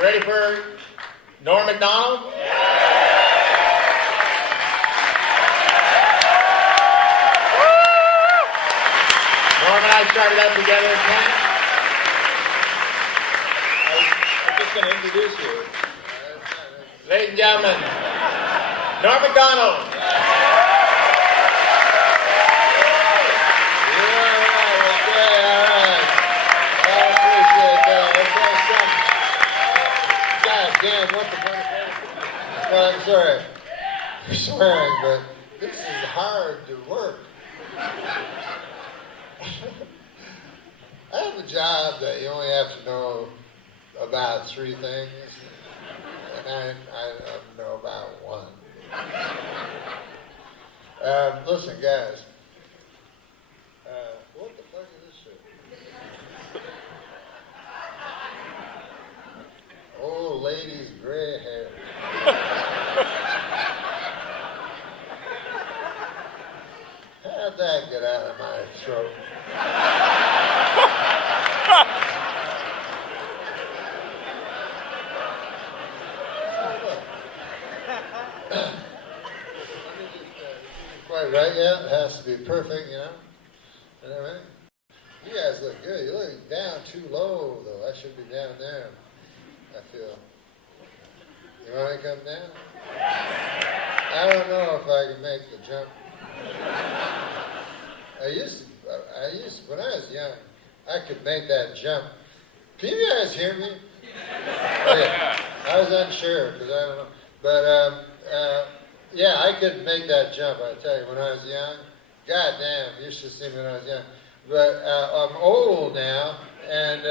You ready for Norm Macdonald? Norm and I started out together in Kent. I'm just going to introduce you. Ladies and gentlemen, Norm Macdonald. Damn, what the fuck? Well, I'm sorry for swearing, but this is hard to work. I have a job that you only have to know about 3 things, and I know about 1. Listen, guys. What the fuck is this shit? Old lady's gray hair. How'd that get out of my throat? Quite right, yeah. It has to be perfect, you know. And everything. You guys look good. You look down too low, though. I should be down there. I feel. You want to come down? I don't know if I can make the jump. When I was young, I could make that jump. Can you guys hear me? Oh, yeah. I was unsure because I don't know. But, yeah, I could make that jump, I tell you, when I was young. God damn, you should see me when I was young. But I'm old now and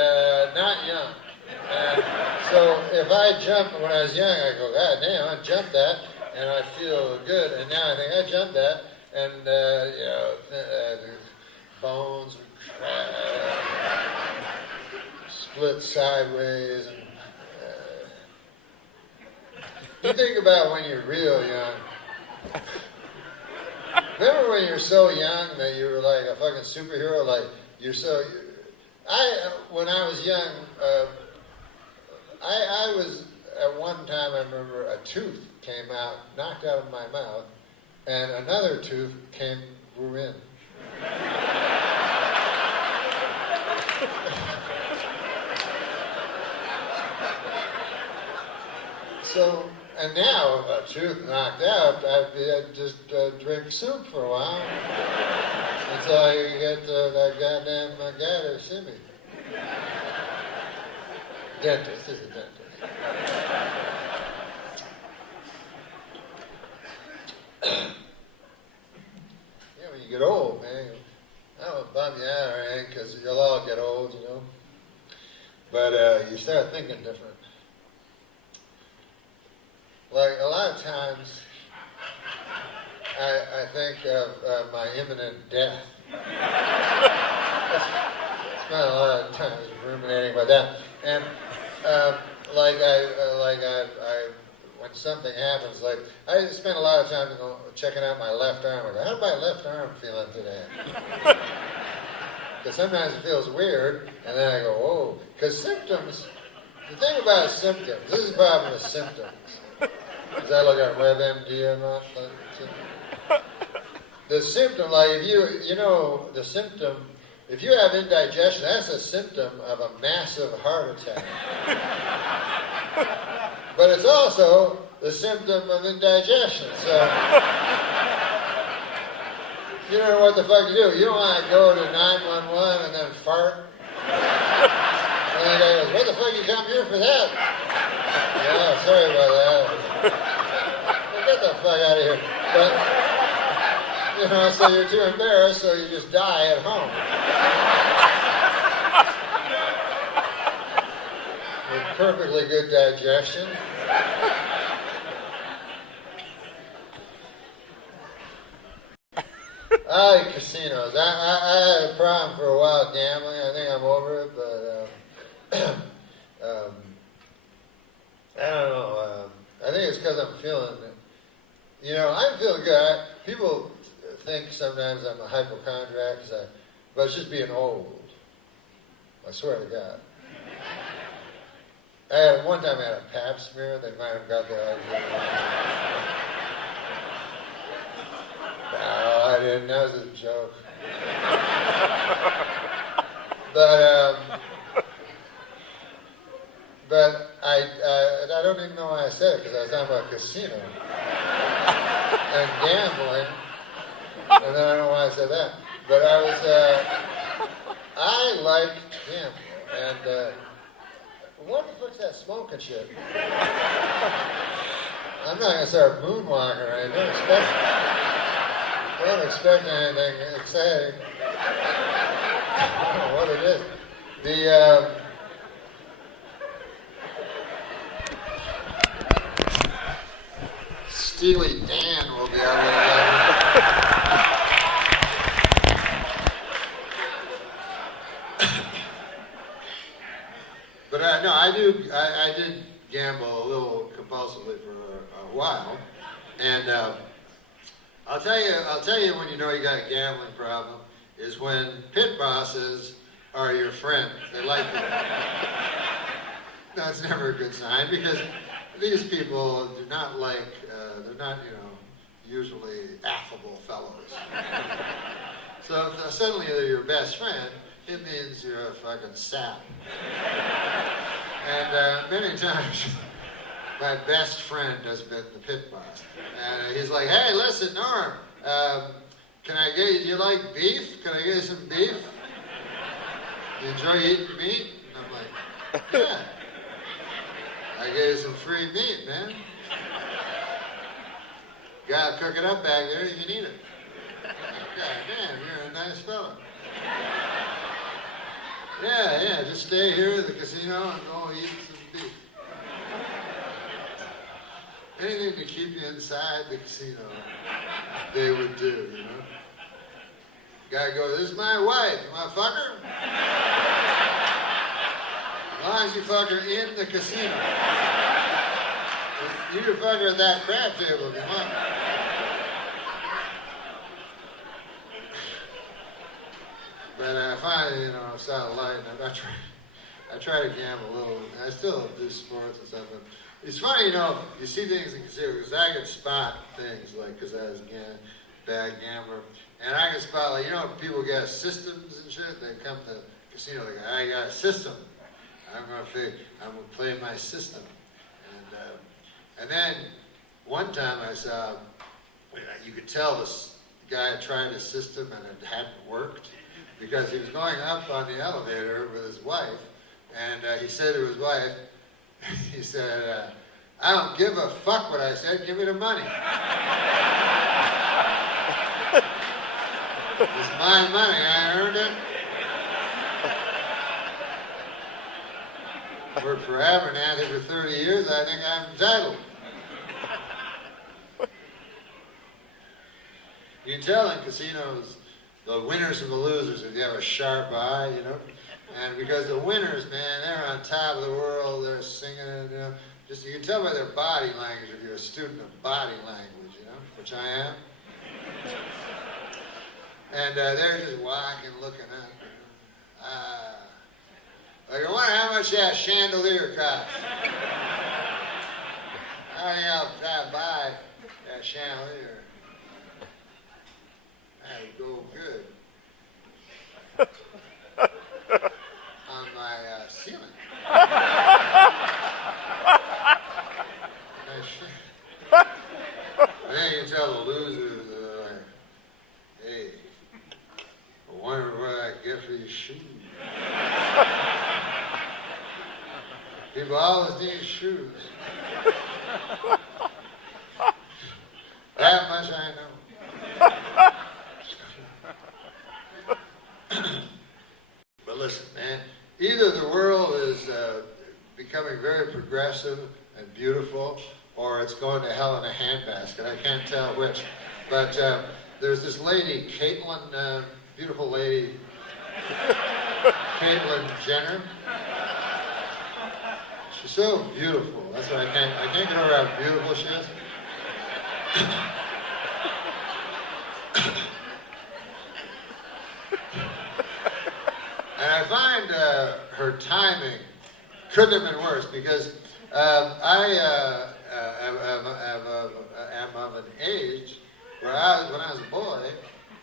not young. And so if I jump when I was young, I go, God damn, I jumped that, and I feel good. And now I think I jumped that, and you know, the bones would crack, split sideways. And, you think about when you're real young. Remember when you were so young that you were like a fucking superhero? Like you're so. When I was young. I was, at one time, I remember a tooth came out, knocked out of my mouth, and another tooth grew in. So, and now, with a tooth knocked out, I'd just drink soup for a while until I get that goddamn guy to see me. Dentist is a dentist. Yeah, when you get old, man, I don't want to bum you out or anything because you'll all get old, you know. But you start thinking different. Like a lot of times, I think of my imminent death. Spent a lot of time ruminating about that. And when something happens, like I spend a lot of time checking out my left arm. I go, how's my left arm feeling today? Because sometimes it feels weird, and then I go, whoa. Because symptoms, the thing about symptoms, this is the problem with symptoms. Because I look at WebMD or not. The symptom, like if you know, the symptom. If you have indigestion, that's a symptom of a massive heart attack. But it's also the symptom of indigestion. So you don't know what the fuck to do. You don't want to go to 911 and then fart. And then the guy goes, what the fuck you come here for that? Yeah, sorry about that. Well, get the fuck out of here. But, you know, so you're too embarrassed, so you just die at home. With perfectly good digestion. I like casinos. I had a problem for a while gambling. I think I'm over it, but I don't know. I think it's because I'm feeling, you know, I'm feeling good. People think sometimes I'm a hypochondriac, but it's just being old. I swear to God. One time I had a pap smear. They might have got the idea. No, I didn't. That was a joke. But I don't even know why I said it, because I was talking about casino and gambling, and then I don't know why I said that. But I liked gambling, and what the fuck's that smoking shit? I'm not gonna start moonwalking, right? Don't expect anything exciting. I don't know what it is. Steely Dan will be out there. But no, I did gamble a little compulsively for a while, and I'll tell you when you know you got a gambling problem is when pit bosses are your friends. They like you. That's never a good sign, because these people do not like, they're not, usually affable fellows. So if suddenly they're your best friend, it means you're a fucking sap. And many times, my best friend has been the pit boss. And he's like, hey, listen, Norm, do you like beef? Can I get you some beef? You enjoy eating meat? And I'm like, yeah. I gave you some free meat, man. Gotta cook it up back there, you can eat it. God damn, you're a nice fella. Yeah, just stay here at the casino and go eat some beef. Anything to keep you inside the casino, they would do, Gotta go, this is my wife, you wanna fuck her? As long as you fuck her in the casino. You can fuck her at that crab table if you want. But I finally, I started lighting up. I try to gamble a little. I still do sports and stuff. But it's funny, you see things in casino, because I can spot things, because I was a bad gambler. And I can spot, people get systems and shit. They come to the casino, they go, I got a system. I'm gonna play my system. And then one time I saw, you could tell this guy had tried his system and it hadn't worked, because he was going up on the elevator with his wife, and he said to his wife, he said, I don't give a fuck what I said, give me the money. It's my money, I earned it. Worked for Abernathy for 30 years, I think I'm entitled. You can tell in casinos the winners and the losers if you have a sharp eye, And because the winners, man, they're on top of the world, they're singing, Just you can tell by their body language if you're a student of body language, which I am. And they're just walking, looking up. Like, I wonder how much that chandelier costs. I think I'll try to buy that chandelier. That'd go good on my ceiling. And then you can tell the losers, like, hey, I wonder what I get for these shoes. People always need shoes. That much I know. But listen, man, either the world is becoming very progressive and beautiful, or it's going to hell in a handbasket. I can't tell which. But there's this lady, Caitlyn, beautiful lady, Caitlyn Jenner. She's so beautiful. That's why I can't get over how beautiful she is. And I find her timing couldn't have been worse because I am of an age where when I was a boy,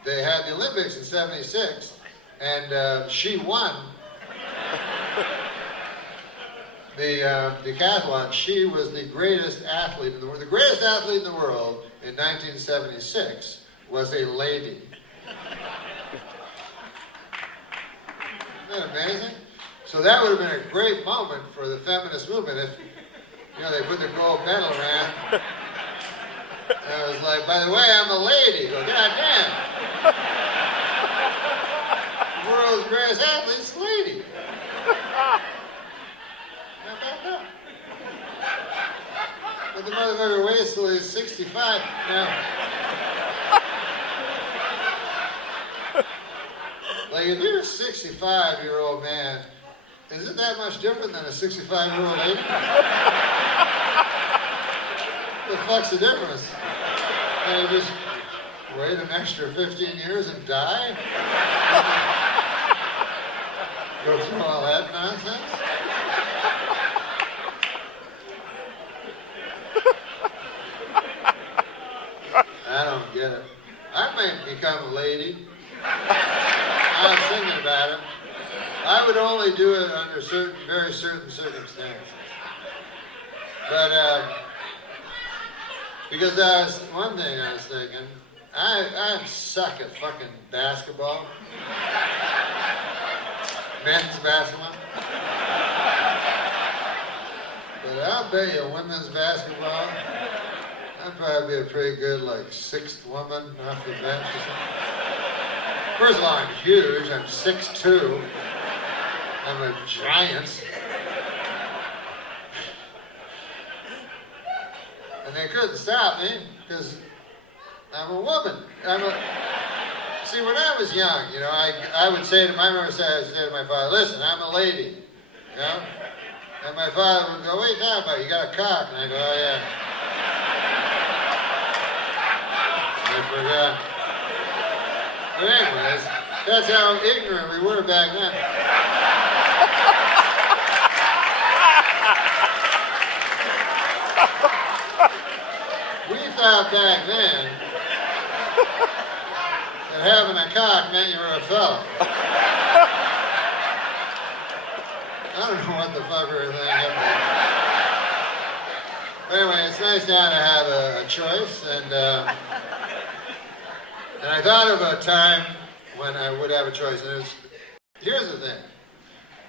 they had the Olympics in '76, and she won the decathlon. She was the greatest athlete in the world. The greatest athlete in the world in 1976 was a lady. Isn't that amazing? So that would have been a great moment for the feminist movement if, they put the gold medal around. And I was like, by the way, I'm a lady. Go, God damn. The world's greatest athlete's a lady. How about that? But the motherfucker waits till he's 65 now. Like, if you're a 65-year-old man, is it that much different than a 65-year-old lady? What the fuck's the difference? Can you just wait an extra 15 years and die? Go through all that nonsense? I don't get it. I might become a lady. I was thinking about it. I would only do it under very certain circumstances. But, because one thing I was thinking, I suck at fucking basketball. Men's basketball. But I'll bet you women's basketball, I'd probably be a pretty good, sixth woman off the bench or something. First of all, I'm huge. I'm 6'2". I'm a giant. And they couldn't stop me because I'm a woman. See, when I was young, I would say to I remember I would say to my father, listen, I'm a lady, And my father would go, what are you talking about? You got a cock. And I go, oh, yeah. I forgot. But anyways, that's how ignorant we were back then. We thought back then that having a cock meant you were a fella. I don't know what the fuck we were thinking. But anyway, it's nice now to have a choice, and I thought of a time when I would have a choice, and here's the thing.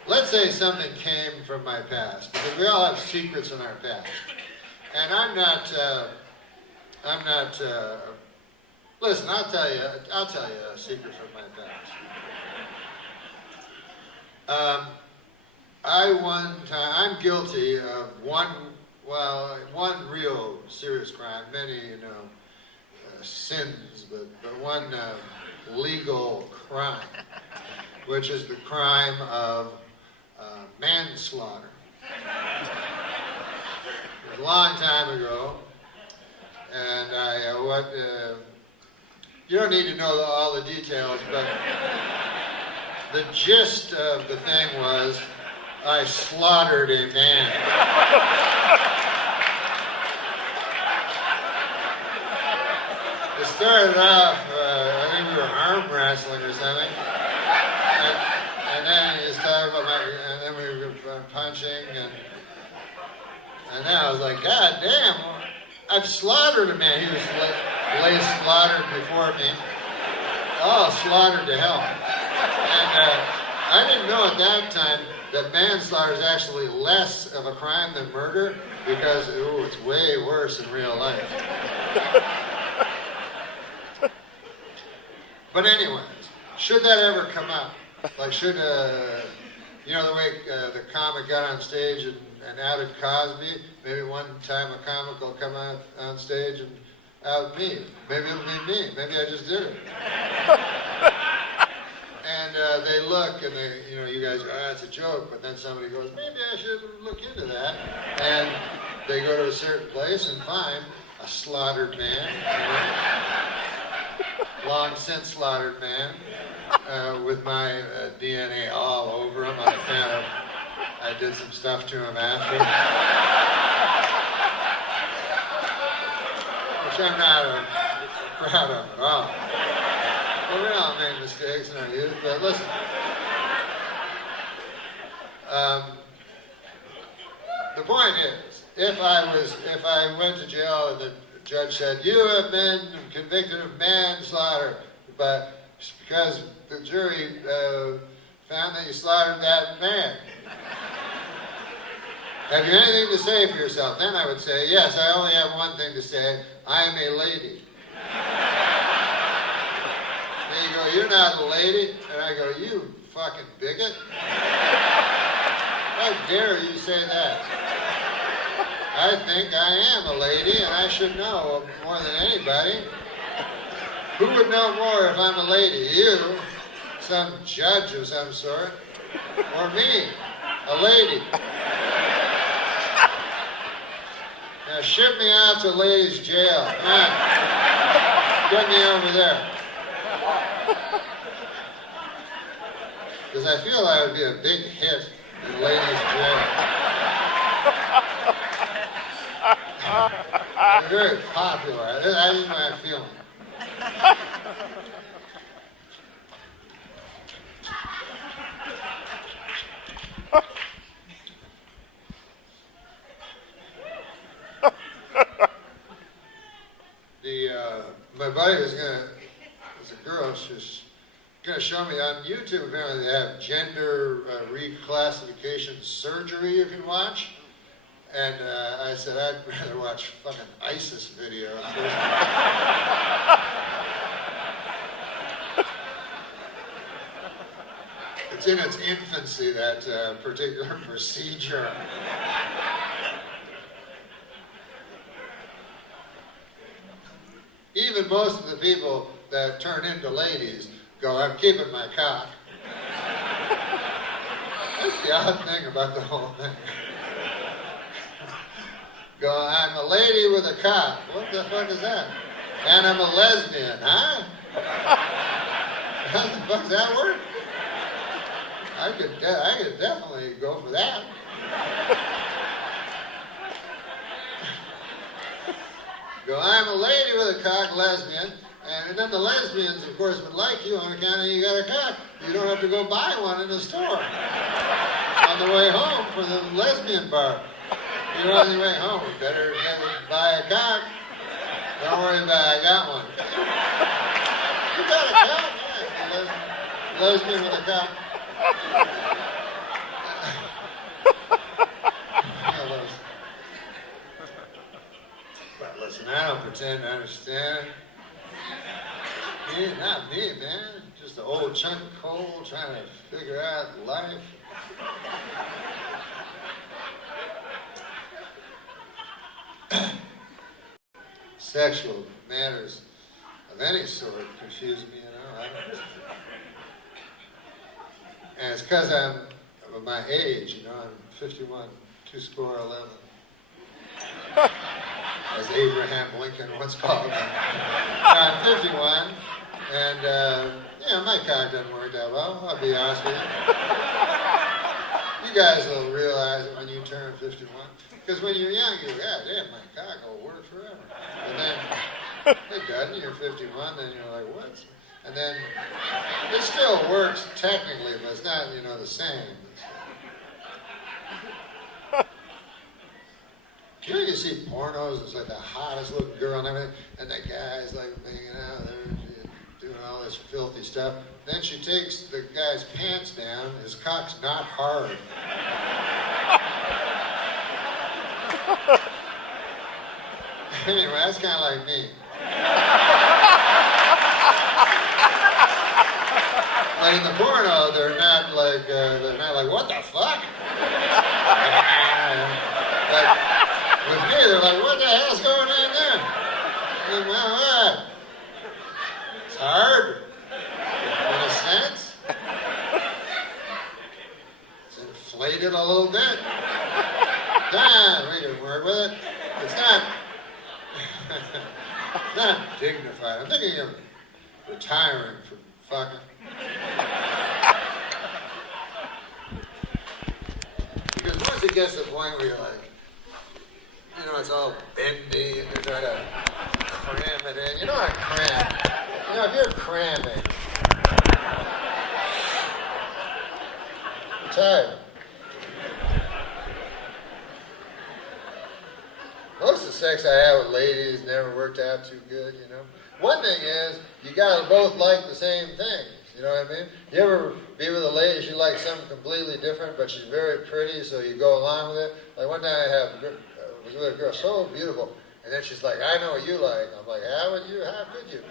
Let's say something came from my past, because we all have secrets in our past. And I'm not, listen, I'll tell you a secret from my past. I'm guilty of one real serious crime, many, sins, but one legal crime, which is the crime of manslaughter. A long time ago, and you don't need to know all the details, but the gist of the thing was I slaughtered a man. It started off, I think we were arm wrestling or something, and then he was talking about and then we were punching, and then I was like, God damn, I've slaughtered a man. He was lay slaughtered before me, all slaughtered to hell. And I didn't know at that time that manslaughter is actually less of a crime than murder, because it's way worse in real life. But anyways, should that ever come up, should the way the comic got on stage and outed Cosby, maybe one time a comic will come out on stage and out me. Maybe it'll be me. Maybe I just did it. And they look and you guys go, that's a joke. But then somebody goes, maybe I should look into that. And they go to a certain place and find a slaughtered man, long since slaughtered man, with my DNA all over him on account of I did some stuff to him after. Which I'm not proud of at all. Well, we all made mistakes in our youth, but listen. The point is, if I went to jail and the judge said, you have been convicted of manslaughter, but because the jury found that you slaughtered that man. Have you anything to say for yourself? Then I would say, yes, I only have one thing to say. I am a lady. Then you go, you're not a lady? And I go, you fucking bigot. How dare you say that? I think I am a lady, and I should know more than anybody. Who would know more if I'm a lady? You, some judge of some sort, or me, a lady. Now ship me out to ladies' jail. Come on. Get me over there. Because I feel I would be a big hit in ladies' jail. I'm very popular. That is my feeling. My buddy was there's a girl, she's gonna show me on YouTube. Apparently they have gender reclassification surgery you can watch. And I said, I'd rather watch fucking ISIS videos. It's in its infancy, that particular procedure. Even most of the people that turn into ladies go, I'm keeping my cock. That's the odd thing about the whole thing. Go, I'm a lady with a cock. What the fuck is that? And I'm a lesbian, huh? How the fuck does that work? I could definitely go for that. Go, I'm a lady with a cock, lesbian, and then the lesbians, of course, would like you on account of you got a cock. You don't have to go buy one in the store. On the way home from the lesbian bar. You're on your way home. You better buy a cock. Don't worry about it, I got one. You got a cock? Yeah, lesbian with a cock. But listen, I don't pretend to understand. Not me, man. Just an old chunk of coal trying to figure out life. Sexual matters of any sort confuse me, I don't. And it's because I'm of my age, I'm 51, 211. As Abraham Lincoln once called me. I'm 51, and my cock doesn't work that well, I'll be honest with you. You guys will realize it when you turn 51. Because when you're young, you go, yeah, damn, my cock will work forever. And then it doesn't, you're 51, then you're like, what? And then it still works technically, but it's not, the same. You see pornos, it's like the hottest looking girl and everything, and the guy's like hanging out there, doing all this filthy stuff. Then she takes the guy's pants down, his cock's not hard. Anyway, that's kind of like me. Like in the porno, they're not like, what the fuck? But with me, they're like, what the hell's going on there? And well, what? It's hard, in a sense. It's inflated a little bit. We can work with it. It's not dignified. I'm thinking of retiring from fucking. sometimes it gets to the point where you're like, it's all bendy and you're trying to cram it in. You know how to cram. If you're cramming, you're tired. Most of the sex I have with ladies never worked out too good, One thing is, you gotta both like the same things, you know what I mean? You ever be with a lady, she likes something completely different, but she's very pretty, so you go along with it? Like one time I was with a girl, so beautiful, and then she's like, I know what you like. I'm like, how could you? She's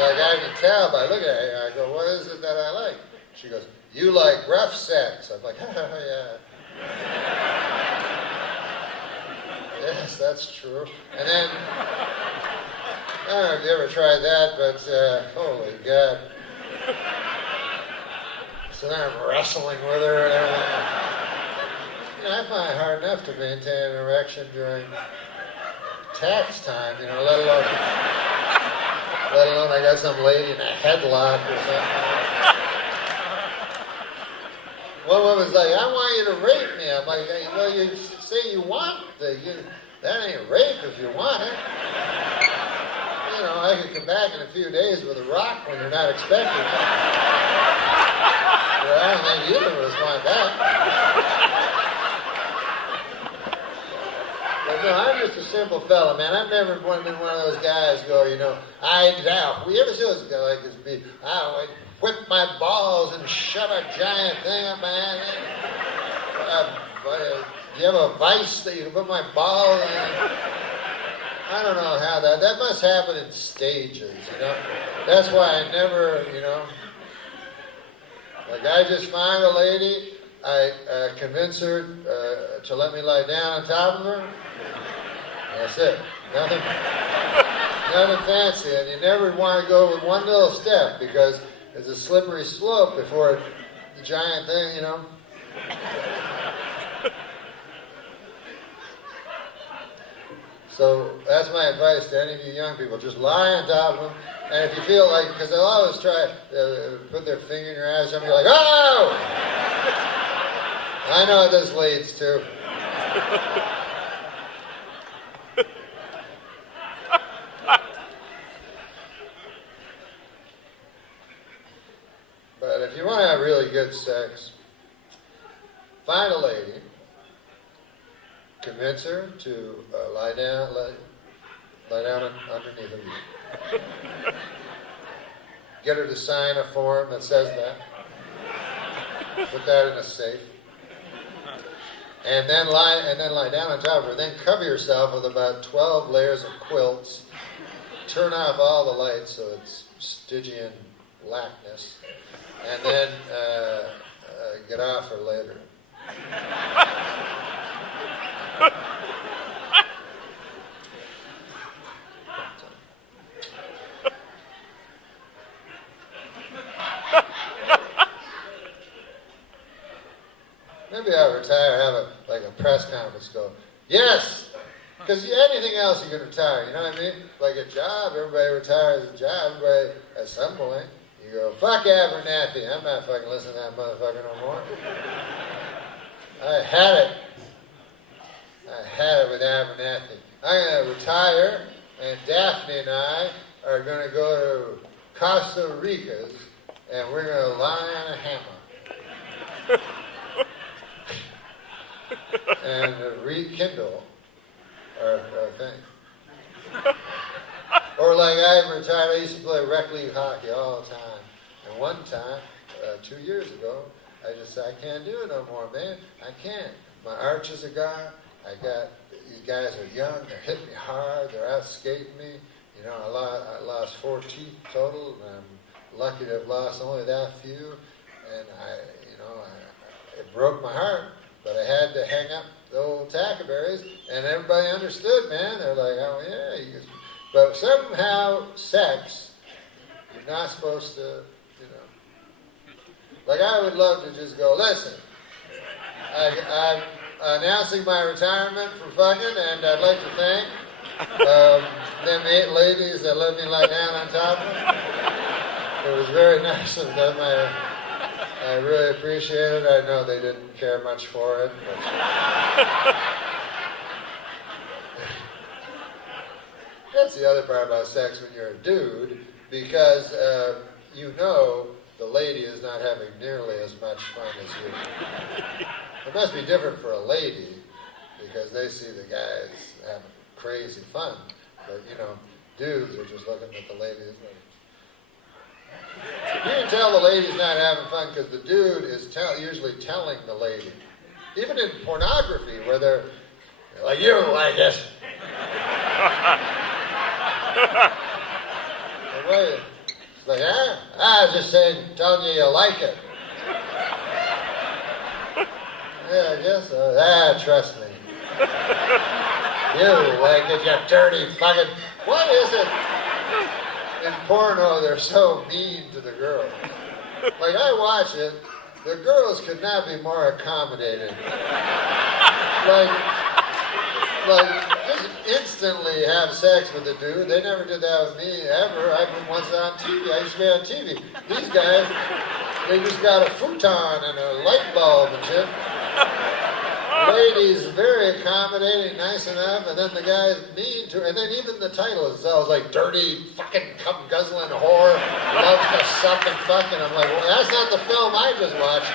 like, I can tell by looking at you. I go, what is it that I like? She goes, you like rough sex. I'm like, yeah. Yes, that's true. And then, I don't know if you ever tried that, but holy God. So then I'm wrestling with her and everything. I find it hard enough to maintain an erection during tax time, let alone I got some lady in a headlock or something. One woman's like, I want you to rape me. I'm like, well, you say you want that ain't rape if you want it. I could come back in a few days with a rock when you're not expecting it. But I don't think either of us want that. But no, I'm just a simple fella, man. I've never been one of those guys go, we ever see those guys like this be, I whip my balls and shove a giant thing up my ass. Do you have a vice that you can put my ball in? I don't know how that must happen in stages, That's why I never, like I just find a lady, I convince her to let me lie down on top of her. That's it. Nothing fancy. And you never want to go with one little step because it's a slippery slope before the giant thing, So that's my advice to any of you young people. Just lie on top of them. And if you feel like, because they'll always try to put their finger in your ass, and you're like, oh! I know what this leads to. But if you want to have really good sex, find a lady. Convince her to lie down underneath of you. Get her to sign a form that says that. Put that in a safe. And then lie down on top of her. Then cover yourself with about 12 layers of quilts. Turn off all the lights so it's Stygian blackness. And then get off her later. Maybe I'll retire, have a press conference go, yes! Because anything else you can retire, you know what I mean? Like a job, everybody retires a job, everybody, at some point, you go, fuck Abernathy, I'm not fucking listening to that motherfucker no more. I had it with Abernathy. I'm going to retire, and Daphne and I are going to go to Costa Rica's, and we're going to lie on a hammock. And rekindle our thing. Or like I retired, I used to play rec league hockey all the time. And one time, 2 years ago, I just said, I can't do it no more, man. I can't. My arches are gone. These guys are young. They're hitting me hard. They're out skating me. I lost 4 teeth total. And I'm lucky to have lost only that few. And it broke my heart. But I had to hang up the old tackleberries, and everybody understood, man. They're like, oh, yeah. But somehow, sex, you're not supposed to, Like, I would love to just go, listen, I'm announcing my retirement from fucking, and I'd like to thank them 8 ladies that let me lie down on top of them. It was very nice of them. I really appreciate it. I know they didn't care much for it. But that's the other part about sex when you're a dude, because you know the lady is not having nearly as much fun as you. It must be different for a lady, because they see the guys having crazy fun. But, you know, dudes are just looking at the ladies like... You can tell the lady's not having fun because the dude is usually telling the lady. Even in pornography, where they're like, you like it. Wait, it's like, huh? I was just saying, telling you like it. Yeah, I guess so. Trust me. You like it, you dirty fucking... What is it? In porno, they're so mean to the girls. Like, I watch it, the girls could not be more accommodating. Like, just instantly have sex with a dude. They never did that with me, ever. I've been once on TV. I used to be on TV. These guys, they just got a futon and a light bulb and shit. Ladies, very accommodating, nice enough, and then the guy's mean to her. And then even the title itself is like, dirty, fucking, cum-guzzling whore, loves to suck and fuck. And I'm like, well, that's not the film I just watched.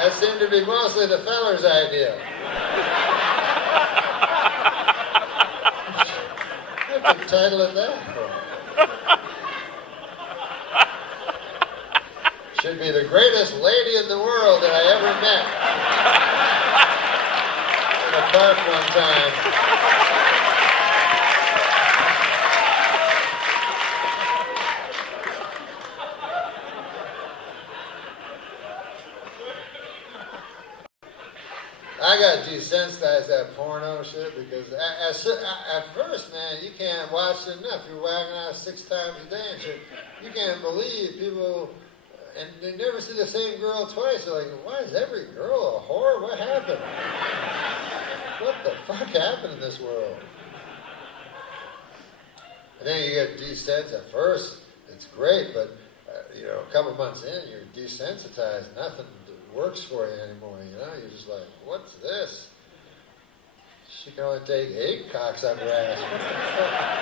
That seemed to be mostly the feller's idea. What's the title of that for? Should be the greatest lady in the world that I ever met. In a park one time. I got desensitized that porno shit because at first, man, you can't watch it enough. You're whacking out 6 times a day and shit. You can't believe people... And they never see the same girl twice. They're like, why is every girl a whore? What happened? What the fuck happened in this world? And then you get desensitized. At first, it's great, but a couple months in, you're desensitized. Nothing works for you anymore. You're just like, what's this? She can only take 8 cocks up her ass. What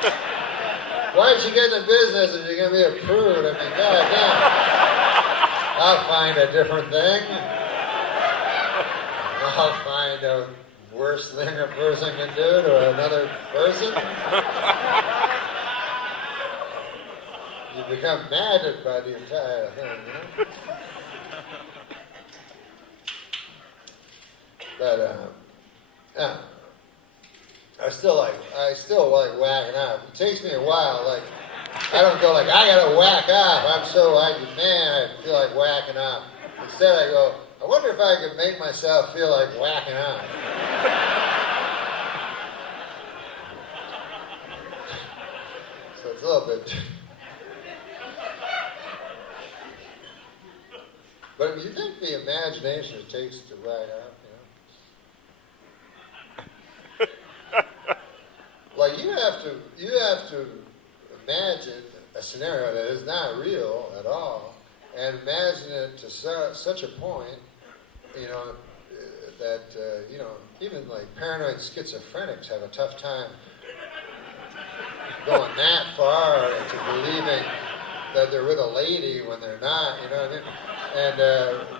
the fuck? Why'd she get in the business if you're gonna be a prude? I mean, goddamn. I'll find a different thing. I'll find a worse thing a person can do to another person. You become maddened by the entire thing, But I still like whacking out. It takes me a while. Like, I don't go like, I gotta whack off. I feel like whacking off. Instead I go, I wonder if I could make myself feel like whacking off. So it's a little bit... But you think the imagination it takes to whack off, Like, you have to imagine a scenario that is not real at all, and imagine it to such a point, that even like paranoid schizophrenics have a tough time going that far into believing that they're with a lady when they're not. You know what I mean? And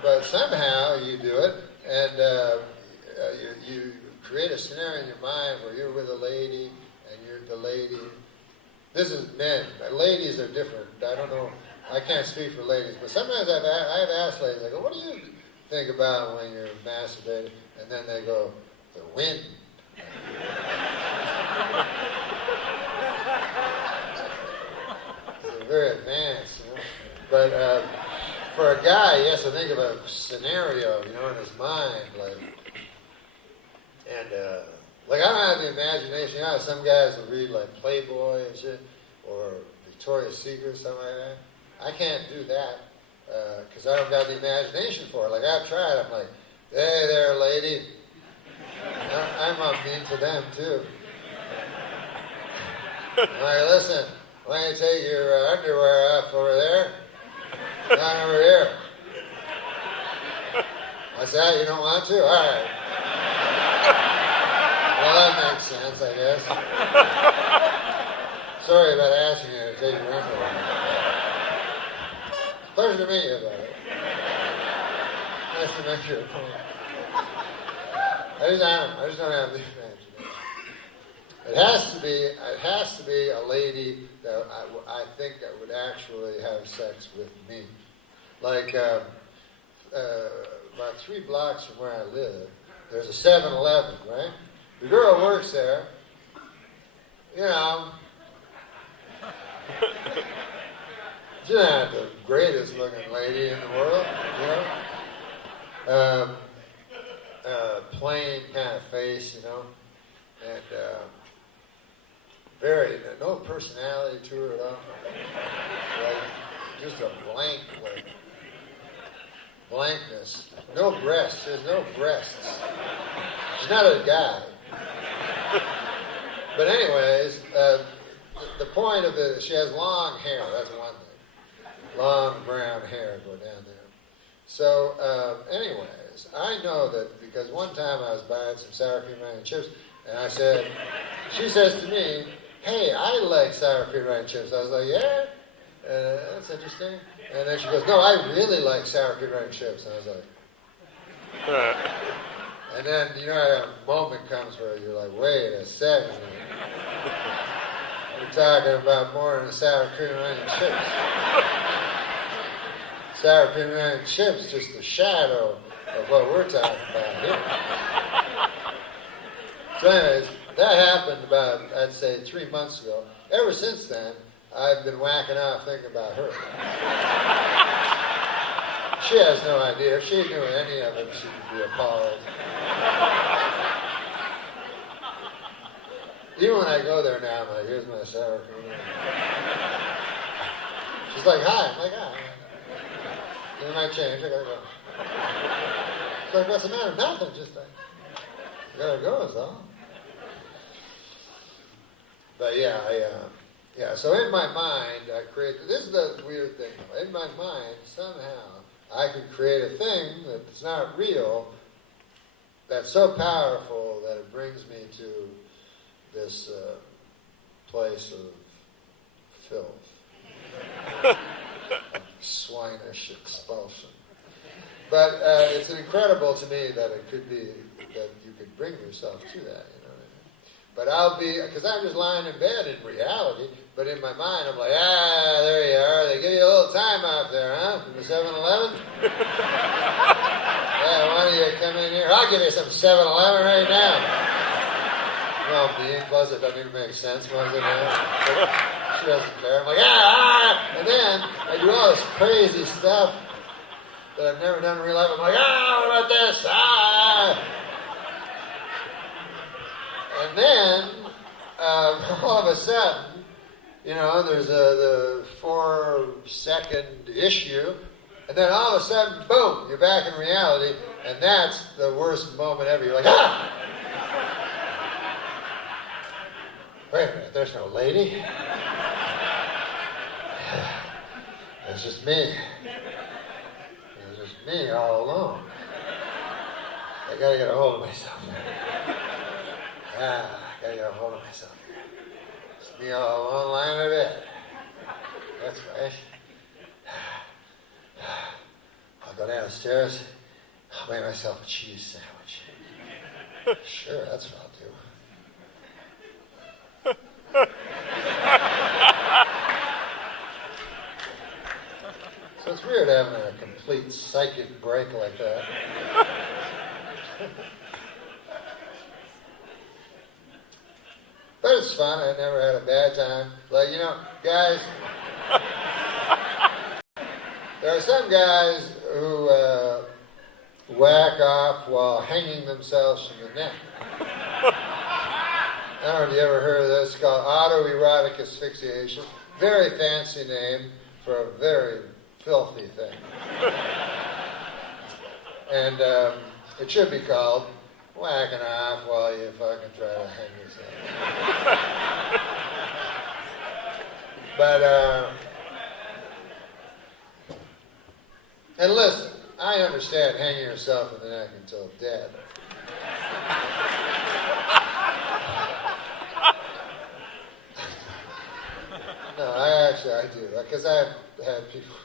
but somehow you do it, and you create a scenario in your mind where you're with a lady. And you're the lady. This is men. Ladies are different. I don't know. I can't speak for ladies, but sometimes I've asked ladies. I go, "What do you think about when you're masturbating?" And then they go, "The wind." It's very advanced, But for a guy, he has to think of a scenario, in his mind, like, and. Like, I don't have the imagination. Some guys will read, like, Playboy and shit, or Victoria's Secret, something like that. I can't do that, because I don't got the imagination for it. Like, I've tried. I'm like, hey there, lady. I'm mean to them, too. I'm like, listen, why don't you take your underwear off over there? Not over here. I said, oh, you don't want to? All right. Well, that makes sense, I guess. Sorry about asking you to take your info. Pleasure to meet you, buddy. Nice to meet you. I just don't have the imagination. It has to be a lady that I think that would actually have sex with me. Like about 3 blocks from where I live, there's a 7-Eleven, right? The girl works there. You know, she's not the greatest looking lady in the world, you know. Plain kind of face, you know, and no personality to her at all. Like, just a blank, like, blankness. No breasts. She has no breasts. She's not a guy. But anyways, the point of it, she has long hair. That's one thing. Long brown hair go down there. So, anyways, I know that because one time I was buying some sour cream onion chips, and she says to me, hey, I like sour cream onion chips. I was like, yeah? That's interesting. And then she goes, no, I really like sour cream onion chips. And I was like, and then, you know, a moment comes where you're like, wait a second. We're talking about more than sour cream and onion chips. Sour cream and onion chips, just the shadow of what we're talking about here. So anyways, that happened about, I'd say, 3 months ago. Ever since then, I've been whacking off thinking about her. She has no idea. If she knew any of it, she'd be appalled. Even when I go there now, I'm like, here's my sour cream. She's like, hi. I'm like, hi. Give me my change. I gotta go. She's like, what's the matter? Nothing. Just like, I gotta go, is all. But yeah, so in my mind, I create, this is the weird thing. In my mind, somehow, I could create a thing that's not real, that's so powerful that it brings me to this place of filth, swinish expulsion. But it's incredible to me that it could be, that you could bring yourself to that, you know what I mean? But I'll be, because I'm just lying in bed in reality, but in my mind I'm like, there you are, they give you a little time off there, huh, from the 7-Eleven? Yeah, why don't you come in here? I'll give you some 7-Eleven right now. Well, being plus it doesn't even make sense, was it? She doesn't care. I'm like, and then I do all this crazy stuff that I've never done in real life. I'm like, what about this? And then, all of a sudden, you know, there's the 4-second issue, and then all of a sudden, boom, you're back in reality, and that's the worst moment ever. You're like, wait a minute, there's no lady. It's just me. It's just me all alone. I gotta get a hold of myself. I gotta get a hold of myself. It's me all alone lying in bed. That's right. I'll go downstairs. I'll make myself a cheese sandwich. Sure, that's what I'll do. So it's weird having a complete psychic break like that. But it's fun. I never had a bad time. Like, you know, guys, there are some guys who whack off while hanging themselves from the neck. I don't know if you ever heard of this. It's called autoerotic asphyxiation. Very fancy name for a very filthy thing. And it should be called whacking off while you fucking try to hang yourself. But And listen, I understand hanging yourself in the neck until dead. No, I do, because I've had people.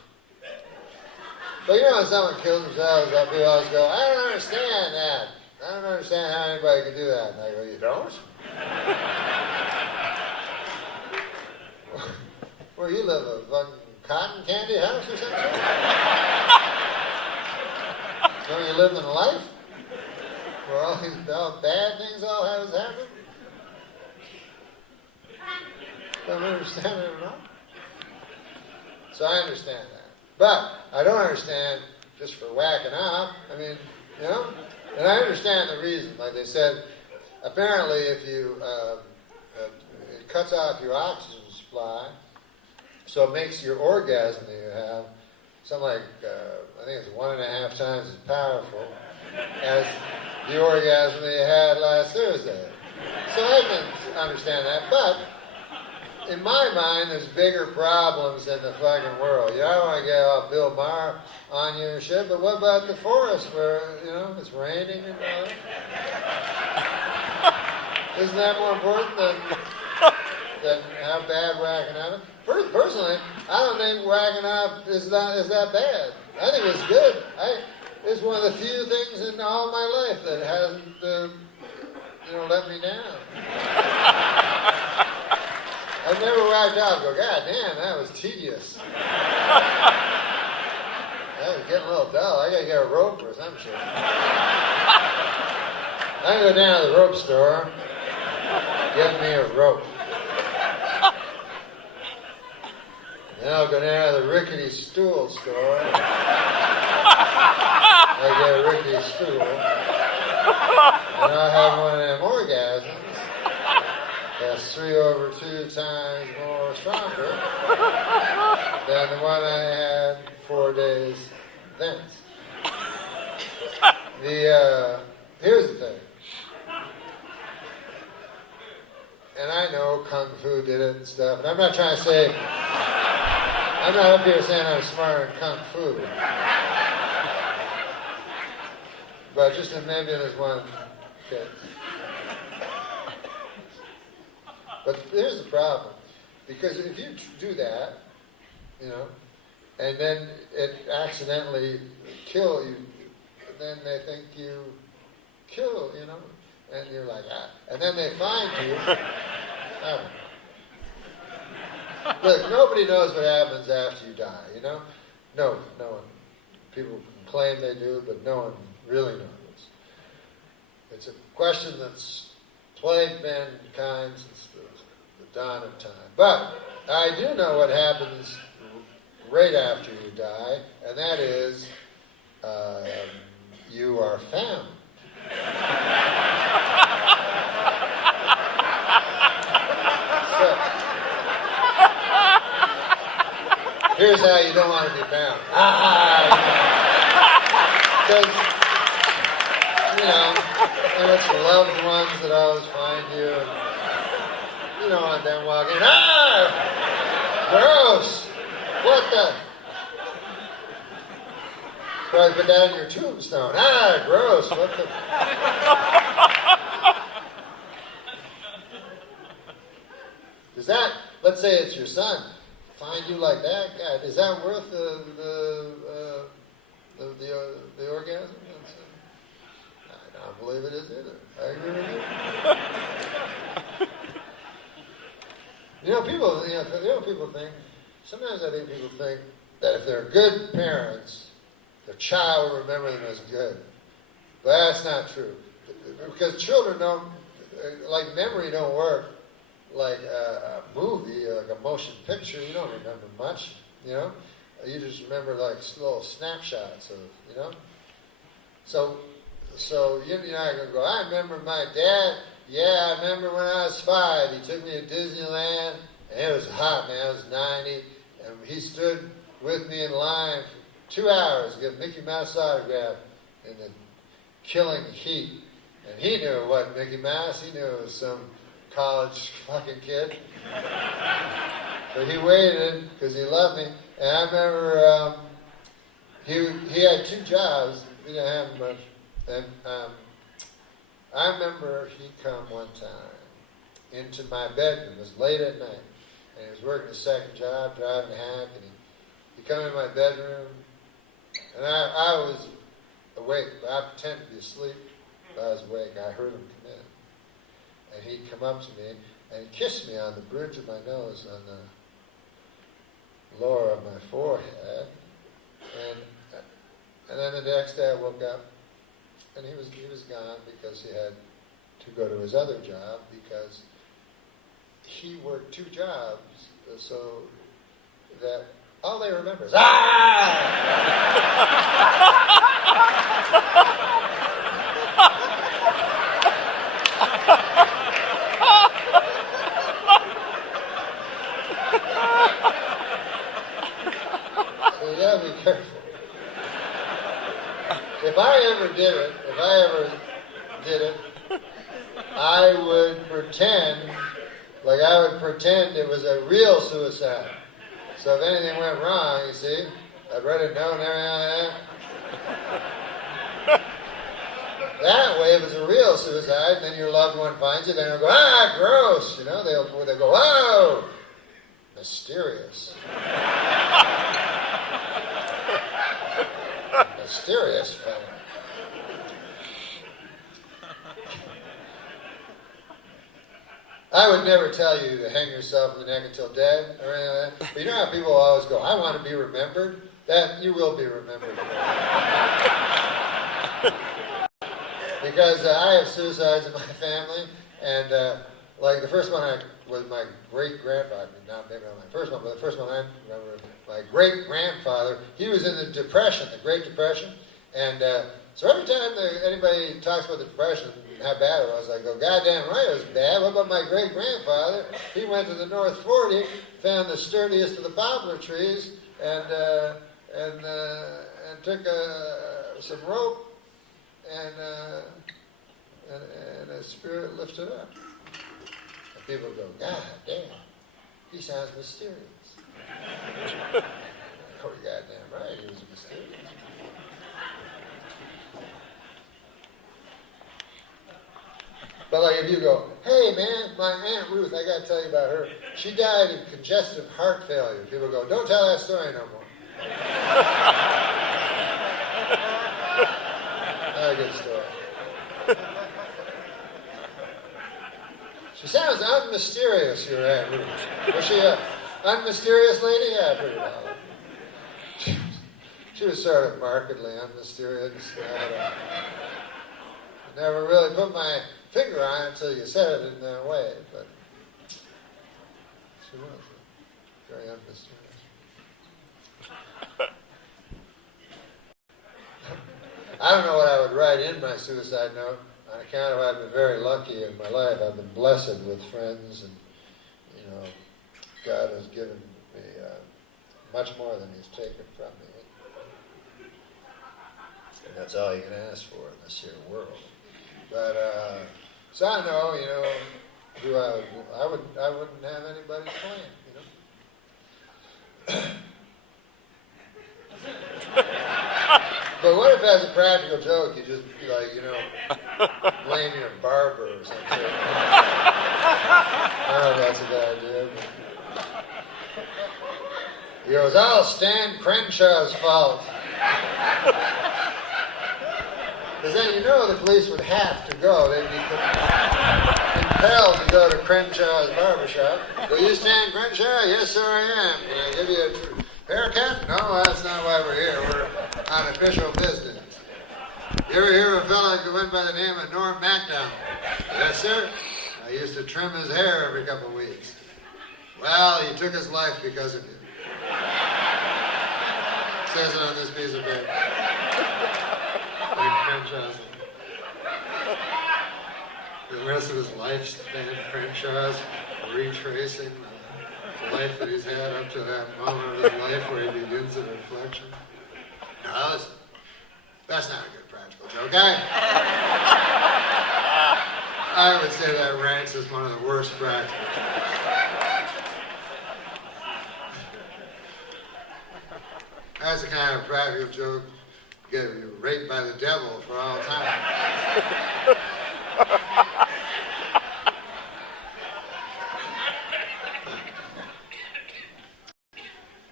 But you know, when someone kills themselves, people always go, I don't understand that. I don't understand how anybody can do that. And I go, you don't? Where you live, a fucking cotton candy house or something? Don't you live in life? Where all these bad things all have happened? Don't understand it at all. So I understand that. But I don't understand just for whacking off. I mean, you know? And I understand the reason. Like they said, apparently if you, it cuts off your oxygen supply, so it makes your orgasm that you have something like, I think it's 1.5 times as powerful as the orgasm that you had last Thursday. So I can understand that, but in my mind, there's bigger problems in the fucking world. You know, I don't want to get all Bill Maher on you and shit, but what about the forest where, you know, it's raining and all that? Isn't that more important than how bad whacking off? Personally, I don't think whacking off is that bad. I think it's good. It's one of the few things in all my life that hasn't, let me down. I've never whacked off and go, God damn, that was tedious. That was getting a little dull. I gotta get a rope or some shit. I go down to the rope store, get me a rope. Then I'll go down to the rickety stool store. I get a rickety stool. And I'll have one of them orgasms. That's 3/2 times more stronger than the one I had 4 days thence. Here's the thing. And I know Kung Fu did it and stuff, and I'm not trying to say, I'm not up here saying I'm smarter than Kung Fu. But just maybe there's one case. But here's the problem. Because if you do that, and then it accidentally kill you, then they think you kill, and you're like, and then they find you. I don't know. Look, nobody knows what happens after you die, No one. People can claim they do, but no one really knows. It's a question that's plagued mankind since the dawn of time. But I do know what happens right after you die, and that is you are found. So, here's how you don't want to be found. Because, and it's loved ones that always find you. And you don't want them walking, gross! What the? Probably put that in your tombstone. Gross! What the? Does that, let's say it's your son, find you like that? God, is that worth the orgasm? I don't believe it is either. I agree with you. People think, sometimes I think people think that if they're good parents, their child will remember them as good. But that's not true. Because children don't, like memory don't work like a movie, like a motion picture. You don't remember much, You just remember like little snapshots of, So you're not going to go, I remember my dad. Yeah, I remember when I was 5. He took me to Disneyland, and it was hot, man. It was 90, and he stood with me in line for 2 hours to get Mickey Mouse autograph in the killing heat. And he knew it wasn't Mickey Mouse. He knew it was some college fucking kid. But he waited because he loved me. And I remember he had two jobs. He didn't have much. And I remember he come one time into my bedroom. It was late at night, and he was working a second job, driving a hack, and he come in my bedroom, and I was awake. I pretended to be asleep, but I was awake. I heard him come in, and he'd come up to me and he kissed me on the bridge of my nose, on the lower of my forehead, and then the next day I woke up, and he was gone because he had to go to his other job because he worked two jobs, so that all they remember is So you gotta be careful. If I ever did it, I would pretend it was a real suicide. So if anything went wrong, you see, I'd write it down and everything like that. That way, if it's a real suicide, then your loved one finds it, then they'll go, gross, you know, they'll go, whoa, mysterious. Mysterious fellow. I would never tell you to hang yourself in the neck until dead or anything like that. But you know how people always go, I want to be remembered? That you will be remembered for. Because I have suicides in my family, and like the first one was my great-grandfather. Not maybe not my first one, but the first one I remember, my great-grandfather, he was in the Depression, the Great Depression, and so every time anybody talks about the Depression, how bad it was, I go, goddamn right it was bad. What about my great-grandfather? He went to the North 40, found the sturdiest of the poplar trees, and took some rope, and a spirit lifted up. And people go, God damn, he sounds mysterious. Oh, you're goddamn right, he was mysterious. But like if you go, hey man, my Aunt Ruth, I got to tell you about her. She died of congestive heart failure. People go, don't tell that story no more. Not a good story. She sounds unmysterious, your Aunt Ruth. Was she a unmysterious lady? Yeah, pretty well. She was sort of markedly unmysterious. I never really put my finger on it until you said it in that way, but she was very unmysterious. I don't know what I would write in my suicide note. On account of I've been very lucky in my life. I've been blessed with friends, and you know, God has given me much more than He's taken from me. And that's all you can ask for in this here world. But so I know, you know, who I wouldn't have anybody's plan, you know. But what if, as a practical joke, you just like, you know, blame your barber or something? I don't know if that's a good idea. But he goes, "Oh, Stan Crenshaw's fault." Because then you know the police would have to go. They'd be compelled to go to Crenshaw's barbershop. Will you Stan Crenshaw? Yes, sir, I am. Can I give you a haircut? No, that's not why we're here. We're on official business. You ever hear of a fellow who went by the name of Norm Macdonald? Yes, sir. I used to trim his hair every couple of weeks. Well, he took his life because of you. Says it on this piece of paper. The rest of his life spent Crenshaw's retracing the life that he's had up to that moment of his life where he begins a reflection. No, that's not a good practical joke. I would say that ranks as one of the worst practical jokes. That's a kind of practical joke. Get raped by the devil for all time.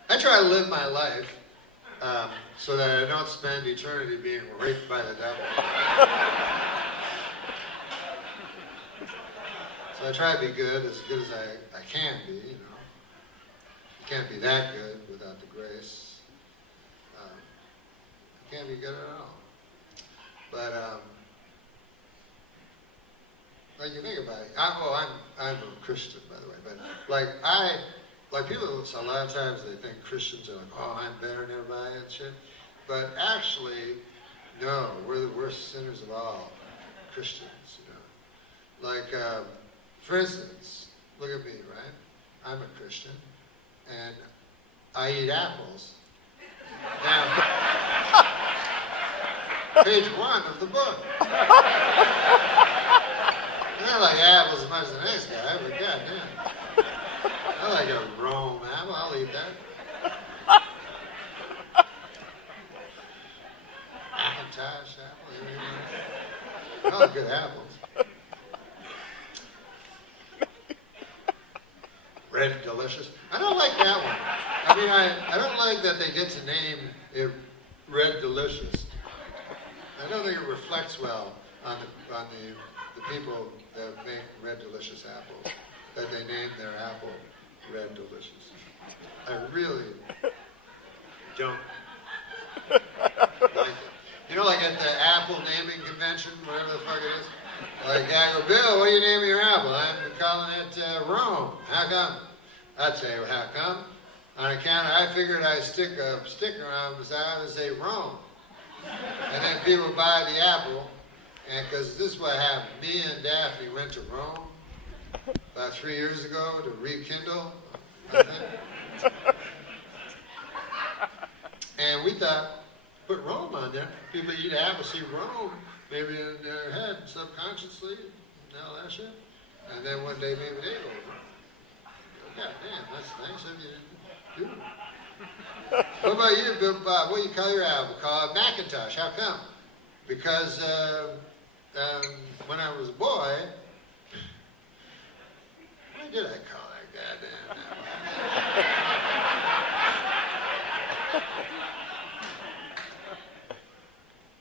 I try to live my life so that I don't spend eternity being raped by the devil. So I try to be good as I can be, you know. You can't be that good without the grace. You can't be good at all. But, like you think about it, I'm a Christian, by the way, but like people, a lot of times they think Christians are like, oh, I'm better than everybody and shit. But actually, no, we're the worst sinners of all, Christians, you know. Like, for instance, look at me, right? I'm a Christian, and I eat apples. Now, page 1 of the book. I don't like apples as much as the next guy, but goddamn. I like a Rome apple, I'll eat that. Macintosh apple, I like good apples. Red Delicious. I don't like that one. I mean, I don't like that they get to name it Red Delicious. I don't think it reflects well on the people that make Red Delicious apples, that they name their apple Red Delicious. I really don't like it. You know, like at the apple naming convention, whatever the fuck it is, like I go, Bill, what are you naming your apple? I'm calling it Rome. How come? I'd say, well, how come? On account, I figured I'd stick a sticker on beside and say Rome. And then people buy the apple, and because this is what happened. Me and Daphne went to Rome about 3 years ago to rekindle, I think. And we thought, put Rome on there. People eat apples, see Rome, maybe in their head, subconsciously, and all that shit. And then one day maybe they go, God damn, that's nice of you to do. What about you, Bill Bob? What do you call your album? Call it Macintosh. How come? Because when I was a boy, why did I call that goddamn album?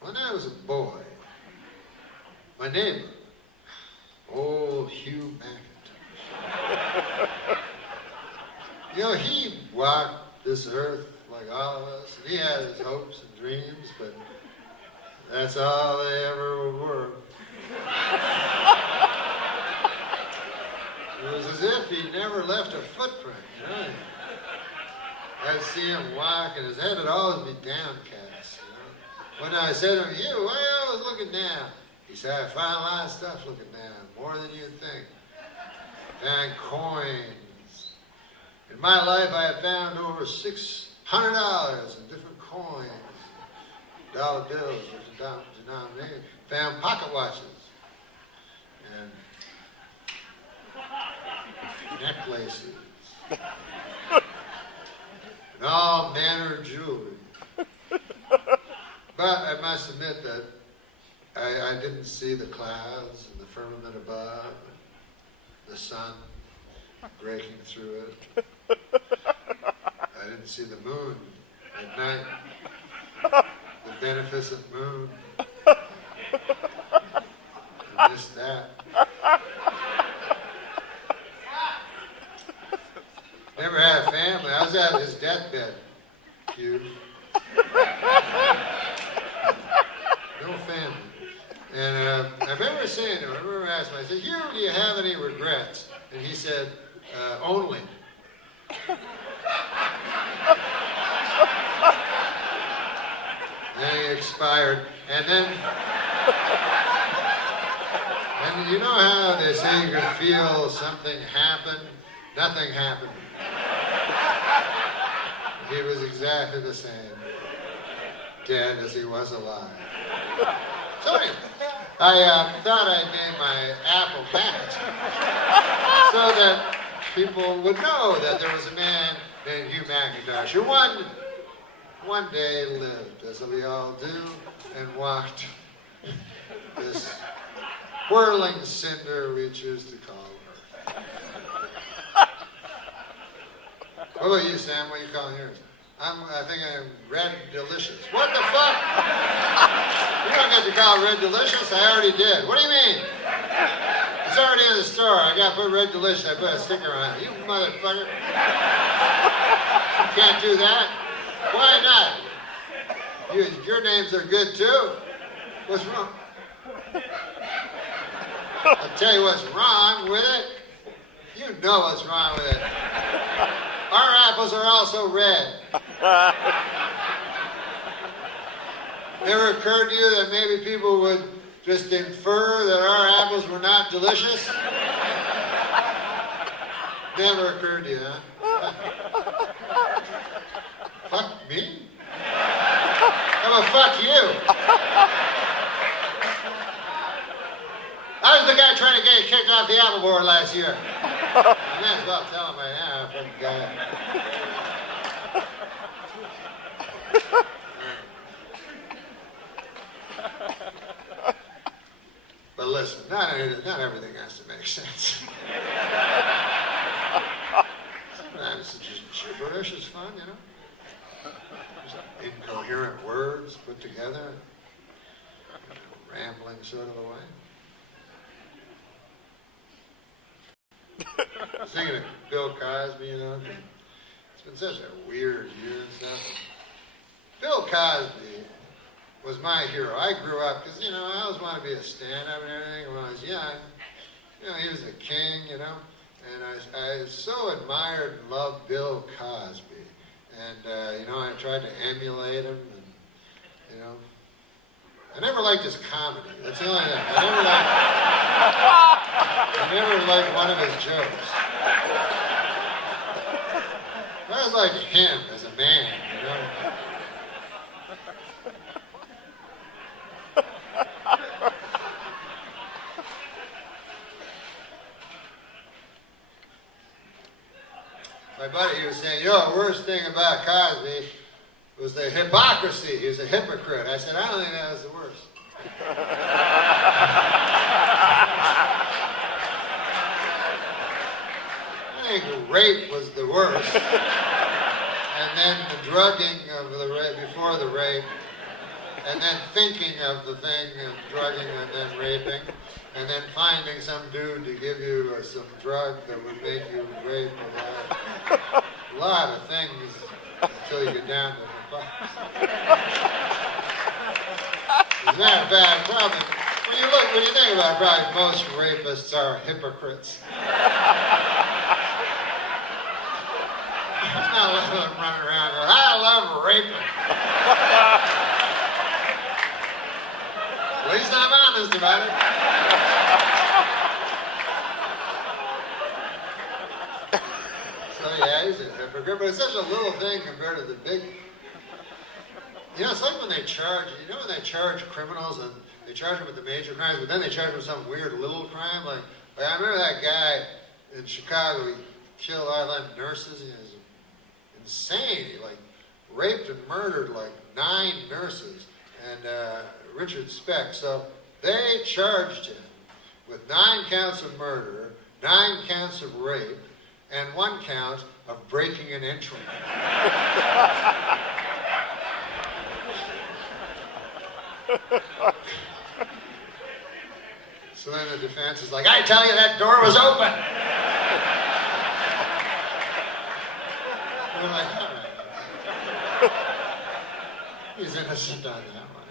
When I was a boy, my neighbor, old Hugh Mackintosh, you know, he walked this earth like all of us, and he had his hopes and dreams, but that's all they ever were. It was as if he never left a footprint, you know. I'd see him walk, and his head would always be downcast, you know. When I said to him, "You, why are you always looking down?" He said, "I find a lot of stuff looking down, more than you'd think. Found coins. In my life, I have found over $600 in different coins, dollar bills, different denominations. Found pocket watches and necklaces and all manner of jewelry. But I must admit that I didn't see the clouds and the firmament above, and the sun breaking through it. I didn't see the moon at night, the beneficent moon. I missed that. Never had a family. I was at his deathbed, Hugh. No family. And I remember saying to him, I remember asking him, I said, "Hugh, do you have any regrets?" And he said, "Only." Then he expired. And then you know how they say you can feel something happen? Nothing happened. He was exactly the same, dead as he was alive. So anyway, I thought I'd name my apple Mac so that people would know that there was a man named Hugh Mackintosh who won one day lived, as we all do, and watched this whirling cinder we choose to call Earth. What about you, Sam? What are you calling yours? I think I'm Red Delicious. What the fuck? You don't get to call it Red Delicious. I already did. What do you mean? It's already in the store. I got to put Red Delicious. I put a sticker on it. You motherfucker. You can't do that. Why not? Your names are good too. What's wrong? I'll tell you what's wrong with it. You know what's wrong with it. Our apples are also red. Never occurred to you that maybe people would just infer that our apples were not delicious? Never occurred to you, huh? Fuck me? How about fuck you? I was the guy trying to get kicked off the apple board last year. I may as well tell him I am, fucking guy. But listen, not everything has to make sense. Sometimes it's just gibberish is fun, you know? Just incoherent words put together, rambling sort of a way. I was thinking of Bill Cosby, you know. It's been such a weird year and stuff. Bill Cosby was my hero. I grew up, because, you know, I always wanted to be a stand-up and everything when I was young. You know, he was a king, you know. And I so admired and loved Bill Cosby. And, you know, I tried to emulate him. And, you know, I never liked his comedy. That's the only thing. I never liked one of his jokes. I was like him as a man, you know. My buddy, he was saying, you know, the worst thing about Cosby was the hypocrisy. He was a hypocrite. I said, I don't think that was the worst. I think rape was the worst. And then the drugging of the rape, before the rape. And then thinking of the thing of drugging and then raping. And then finding some dude to give you some drug that would make you rape a lot of things until you get down to the hypocrisy. As a matter of fact, probably, when you think about it, probably most rapists are hypocrites. It's not like them running around going, I love raping. At least I'm honest about it. So yeah, he's a hypocrite, but it's such a little thing compared to the big. You know, it's like when they charge, you know when they charge criminals and they charge them with the major crimes, but then they charge them with some weird little crime? Like I remember that guy in Chicago, he killed all them nurses, he was insane. He like raped and murdered like 9 nurses. And Richard Speck, so they charged him with 9 counts of murder, 9 counts of rape, and 1 count of breaking and entering. So then the defense is like, I tell you that door was open. And we're like, all right. He's innocent on that one.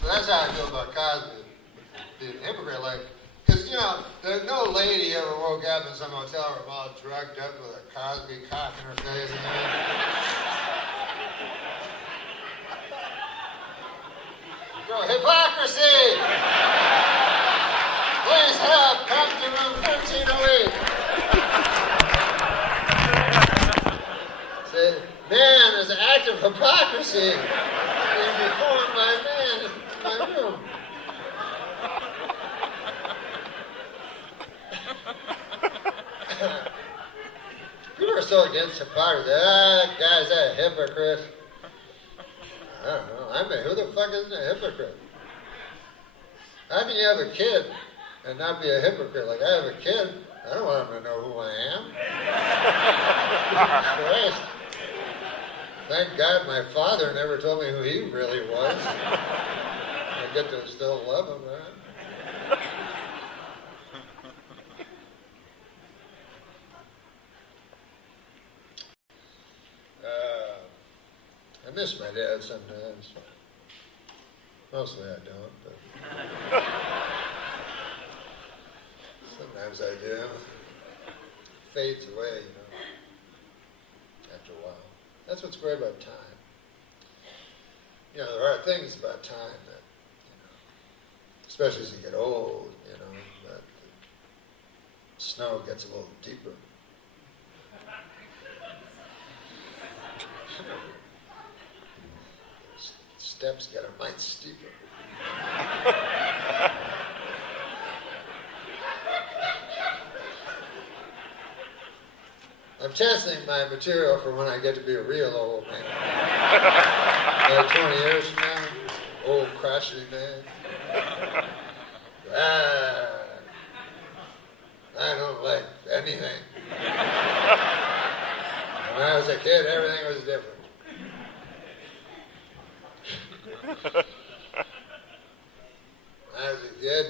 So that's how I feel about Cosby being a hypocrite. Like, because, you know, there's no lady ever woke up in some hotel room all drugged up with a Cosby cock in her face. Go, hypocrisy! Please help, come to room 1308. Say, man, there's an act of hypocrisy being performed by a man in my room. People are so against hypocrisy. That guy's a hypocrite. I don't know. I mean, who the fuck isn't a hypocrite? How can you have a kid and not be a hypocrite? Like, I have a kid, I don't want him to know who I am. Christ. Thank God my father never told me who he really was. I get to still love him, right? I miss my dad sometimes. Mostly I don't, but sometimes I do. Fades away, after a while. That's what's great about time. There are things about time that, especially as you get old, that the snow gets a little deeper. Steps get a mite steeper. I'm testing my material for when I get to be a real old man. Like 20 years from now, old crotchety man. I don't like anything. When I was a kid, everything was different. When I was a kid,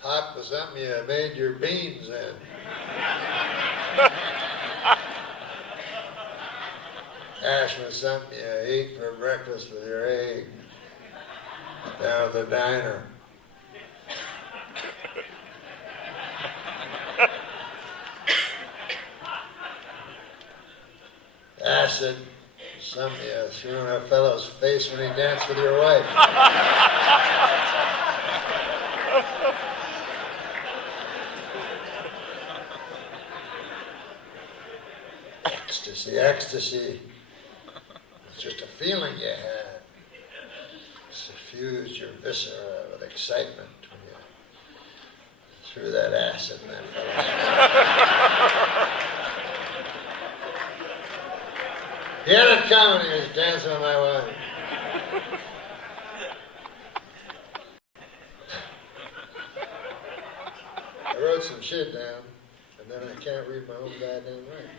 pot was something you made your beans in. Hash was something you ate for breakfast with your egg down at the diner. Acid, something you threw in a fellow's face when he danced with your wife. Ecstasy. It's just a feeling you had. It suffused your viscera with excitement when you threw that acid in that fellow's face. He had it coming, he was dancing with my wife. I wrote some shit down, and then I can't read my own goddamn writing.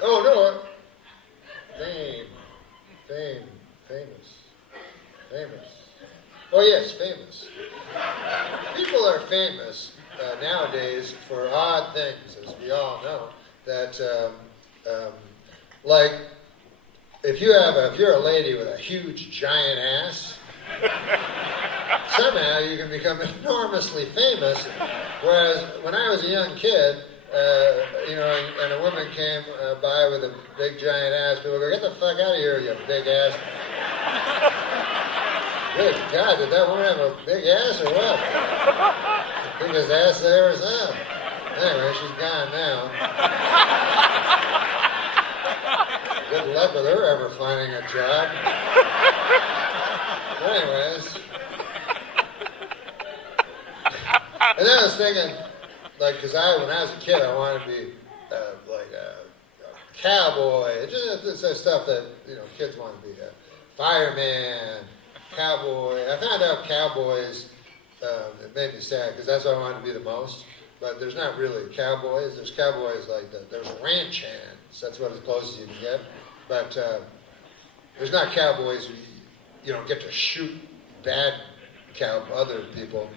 Oh, no. Famous. Oh, yes, famous. People are famous nowadays for odd things, as we all know. That, like, if you're a lady with a huge, giant ass, somehow you can become enormously famous. Whereas when I was a young kid, and a woman came by with a big giant ass, people go, "Get the fuck out of here, you big ass." Good God, did that woman have a big ass or what? The biggest ass they ever saw. Anyway, she's gone now. Good luck with her ever finding a job. Anyways. And then I was thinking, like, because when I was a kid, I wanted to be like a cowboy. It's just that stuff that kids want to be. Fireman, cowboy. I found out cowboys. It made me sad because that's what I wanted to be the most. But there's not really cowboys. There's cowboys like that. There's ranch hands. That's what as close as you can get. But there's not cowboys who you don't get to shoot bad other people.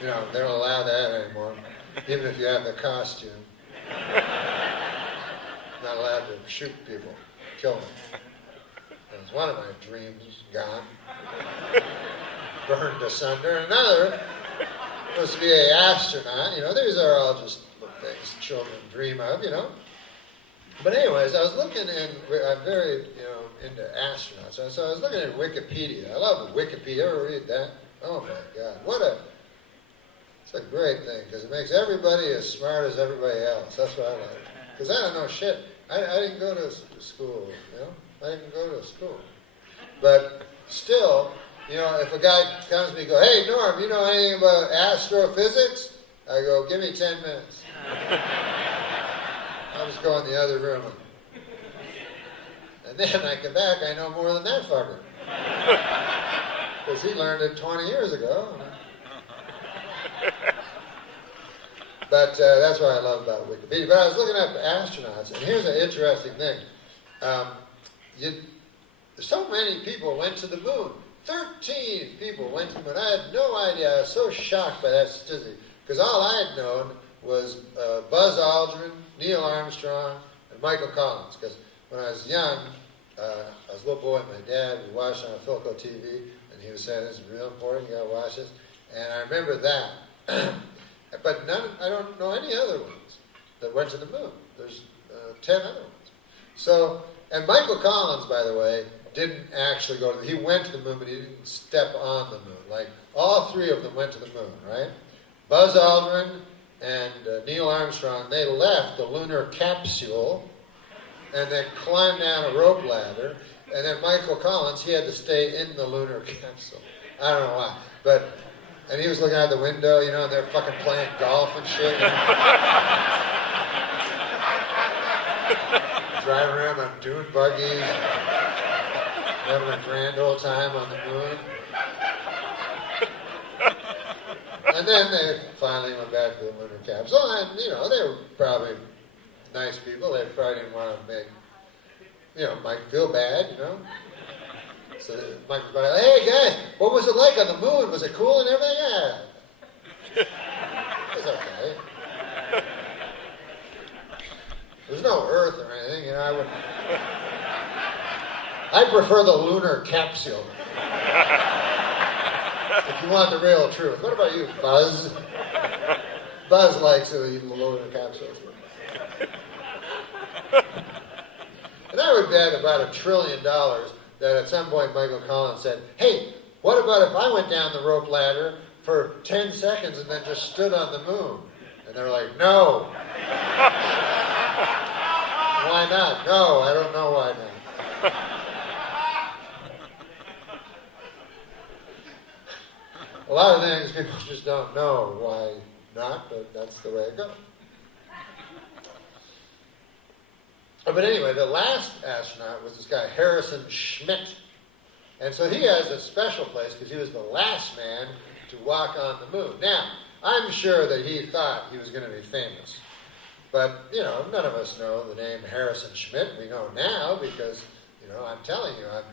They don't allow that anymore, even if you have the costume. Not allowed to shoot people, kill them. That was one of my dreams, gone. Burned asunder. Another was to be an astronaut. These are all just things children dream of, But anyways, I was looking I'm very, into astronauts. So I was looking at Wikipedia. I love Wikipedia. You ever read that? Oh my God, it's a great thing because it makes everybody as smart as everybody else. That's what I like. Because I don't know shit. I didn't go to school, I didn't go to school. But still, You know, if a guy comes to me and goes, hey, Norm, you know anything about astrophysics? I go, give me 10 minutes. I'll just go in the other room. And then I come back, I know more than that fucker. Because he learned it 20 years ago. But that's what I love about Wikipedia. But I was looking up astronauts, and here's an interesting thing. So many people went to the moon. 13 people went to the moon. I had no idea. I was so shocked by that statistic. Because all I had known was Buzz Aldrin, Neil Armstrong, and Michael Collins. Because when I was young, I was a little boy, and my dad would watch on Philco TV, and he was saying, this is real important, you gotta watch this. And I remember that. But I don't know any other ones that went to the moon. There's 10 other ones. So, and Michael Collins, by the way, didn't actually go to he went to the moon, but he didn't step on the moon. Like, all three of them went to the moon, right? Buzz Aldrin and Neil Armstrong, they left the lunar capsule and then climbed down a rope ladder. And then Michael Collins, he had to stay in the lunar capsule. I don't know why. And he was looking out the window, you know, and they're fucking playing golf and shit. You know? Driving around on dune buggies. Having a grand old time on the moon. And then they finally went back to the lunar capsule. And, you know, they were probably nice people. They probably didn't want to make, you know, Mike feel bad, you know. So Mike was like, hey guys, what was it like on the moon? Was it cool and everything? Yeah. It was okay. There's no Earth or anything, you know. I prefer the lunar capsule. If you want the real truth. What about you, Buzz? Buzz likes the lunar capsule. And I would bet about $1 trillion that at some point Michael Collins said, hey, what about if I went down the rope ladder for 10 seconds and then just stood on the moon? And they're like, no. Why not? No, I don't know why not. A lot of things people just don't know why not, but that's the way it goes. But anyway, the last astronaut was this guy, Harrison Schmitt. And so he has a special place because he was the last man to walk on the moon. Now, I'm sure that he thought he was going to be famous. But, you know, none of us know the name Harrison Schmitt. We know now because, you know, I'm telling you, I'm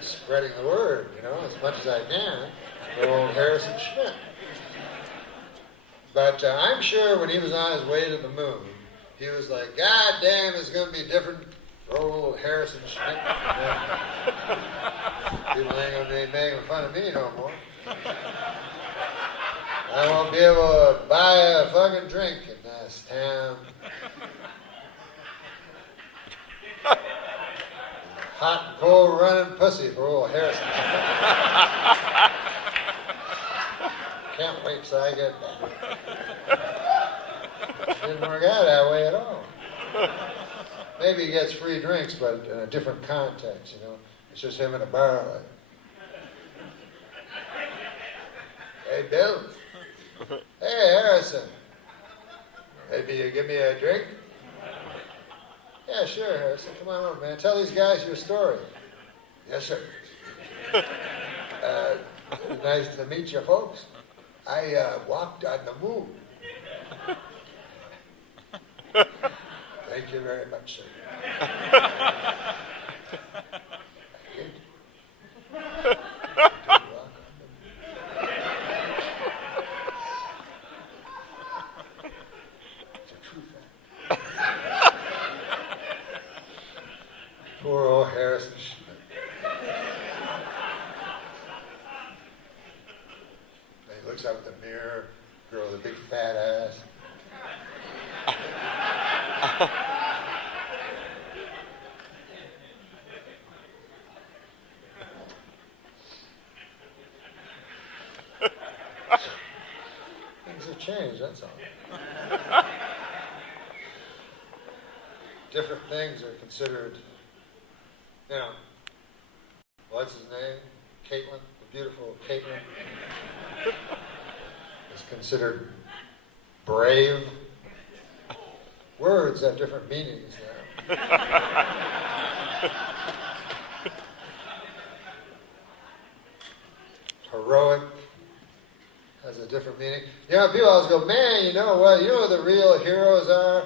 spreading the word, you know, as much as I can, for old Harrison Schmitt. But I'm sure when he was on his way to the moon, he was like, God damn, it's going to be different for old Harrison Schmitt. People ain't going to be making fun of me no more. I won't be able to buy a fucking drink in this town. Hot and cold running pussy for old Harrison Schmitt. Can't wait till I get back. Didn't work out that way at all. Maybe he gets free drinks, but in a different context, you know. It's just him in a bar like, hey, Bill. Hey, Harrison. Maybe you give me a drink? Yeah, sure, Harrison. Come on over, man. Tell these guys your story. Yes, sir. Nice to meet you, folks. I walked on the moon. Thank you very much, sir. It's a true fact. Poor old Harrison Schmitt. And he looks up at the mirror, girl with a big fat ass. Things have changed, that's all. Different things are considered, you know, what's his name? Caitlin, the beautiful Caitlin is considered brave. Words have different meanings now. Heroic has a different meaning. You know, people always go, man, you know what? You know what the real heroes are?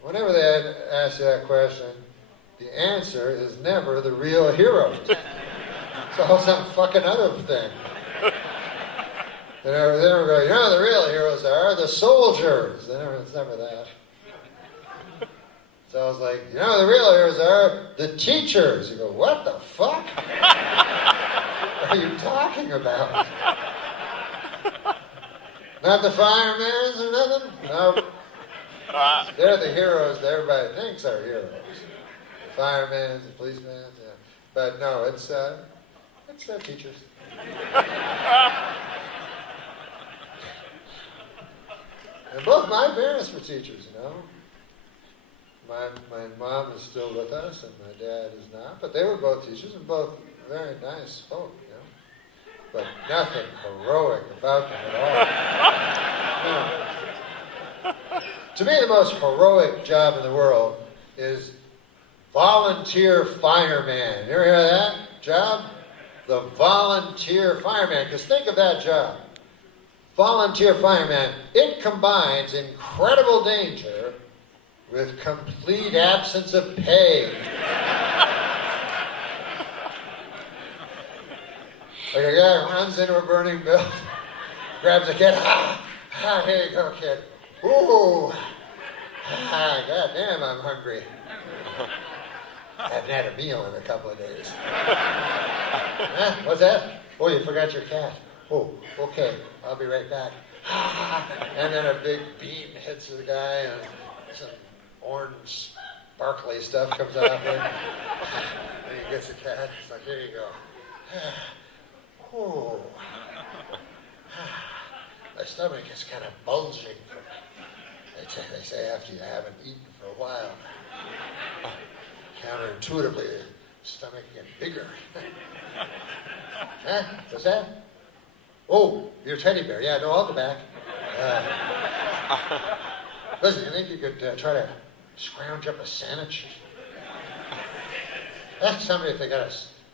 Whenever they ask you that question, the answer is never the real heroes. It's all some fucking other thing. They never go, you know what the real heroes are? The soldiers. It's never that. So I was like, you know what the real heroes are? The teachers. You go, what the fuck are you talking about? Not the firemen or nothing? No. They're the heroes that everybody thinks are heroes. The firemen, the policemen, yeah. But no, it's teachers. And both my parents were teachers, you know. My mom is still with us, and my dad is not. But they were both teachers, and both very nice folk, you know. But nothing heroic about them at all. No. To me, the most heroic job in the world is volunteer fireman. You ever hear of that job? The volunteer fireman. Because think of that job. Volunteer fireman. It combines incredible danger with complete absence of pay. Like a guy runs into a burning building, grabs a kid, here you go, kid. Ooh, goddamn, I'm hungry. I haven't had a meal in a couple of days. Huh? What's that? Oh, you forgot your cat. Oh, okay, I'll be right back. And then a big beam hits the guy, and some orange sparkly stuff comes out of it. And he gets the cat. It's like, here you go. Oh. My stomach is kind of bulging. They say after you haven't eaten for a while, counterintuitively, the stomach gets bigger. Huh? What's that? Oh, your teddy bear. Yeah, no, I'll go back. Listen, you think you could try to scrounge up a sandwich? Ask somebody if they got a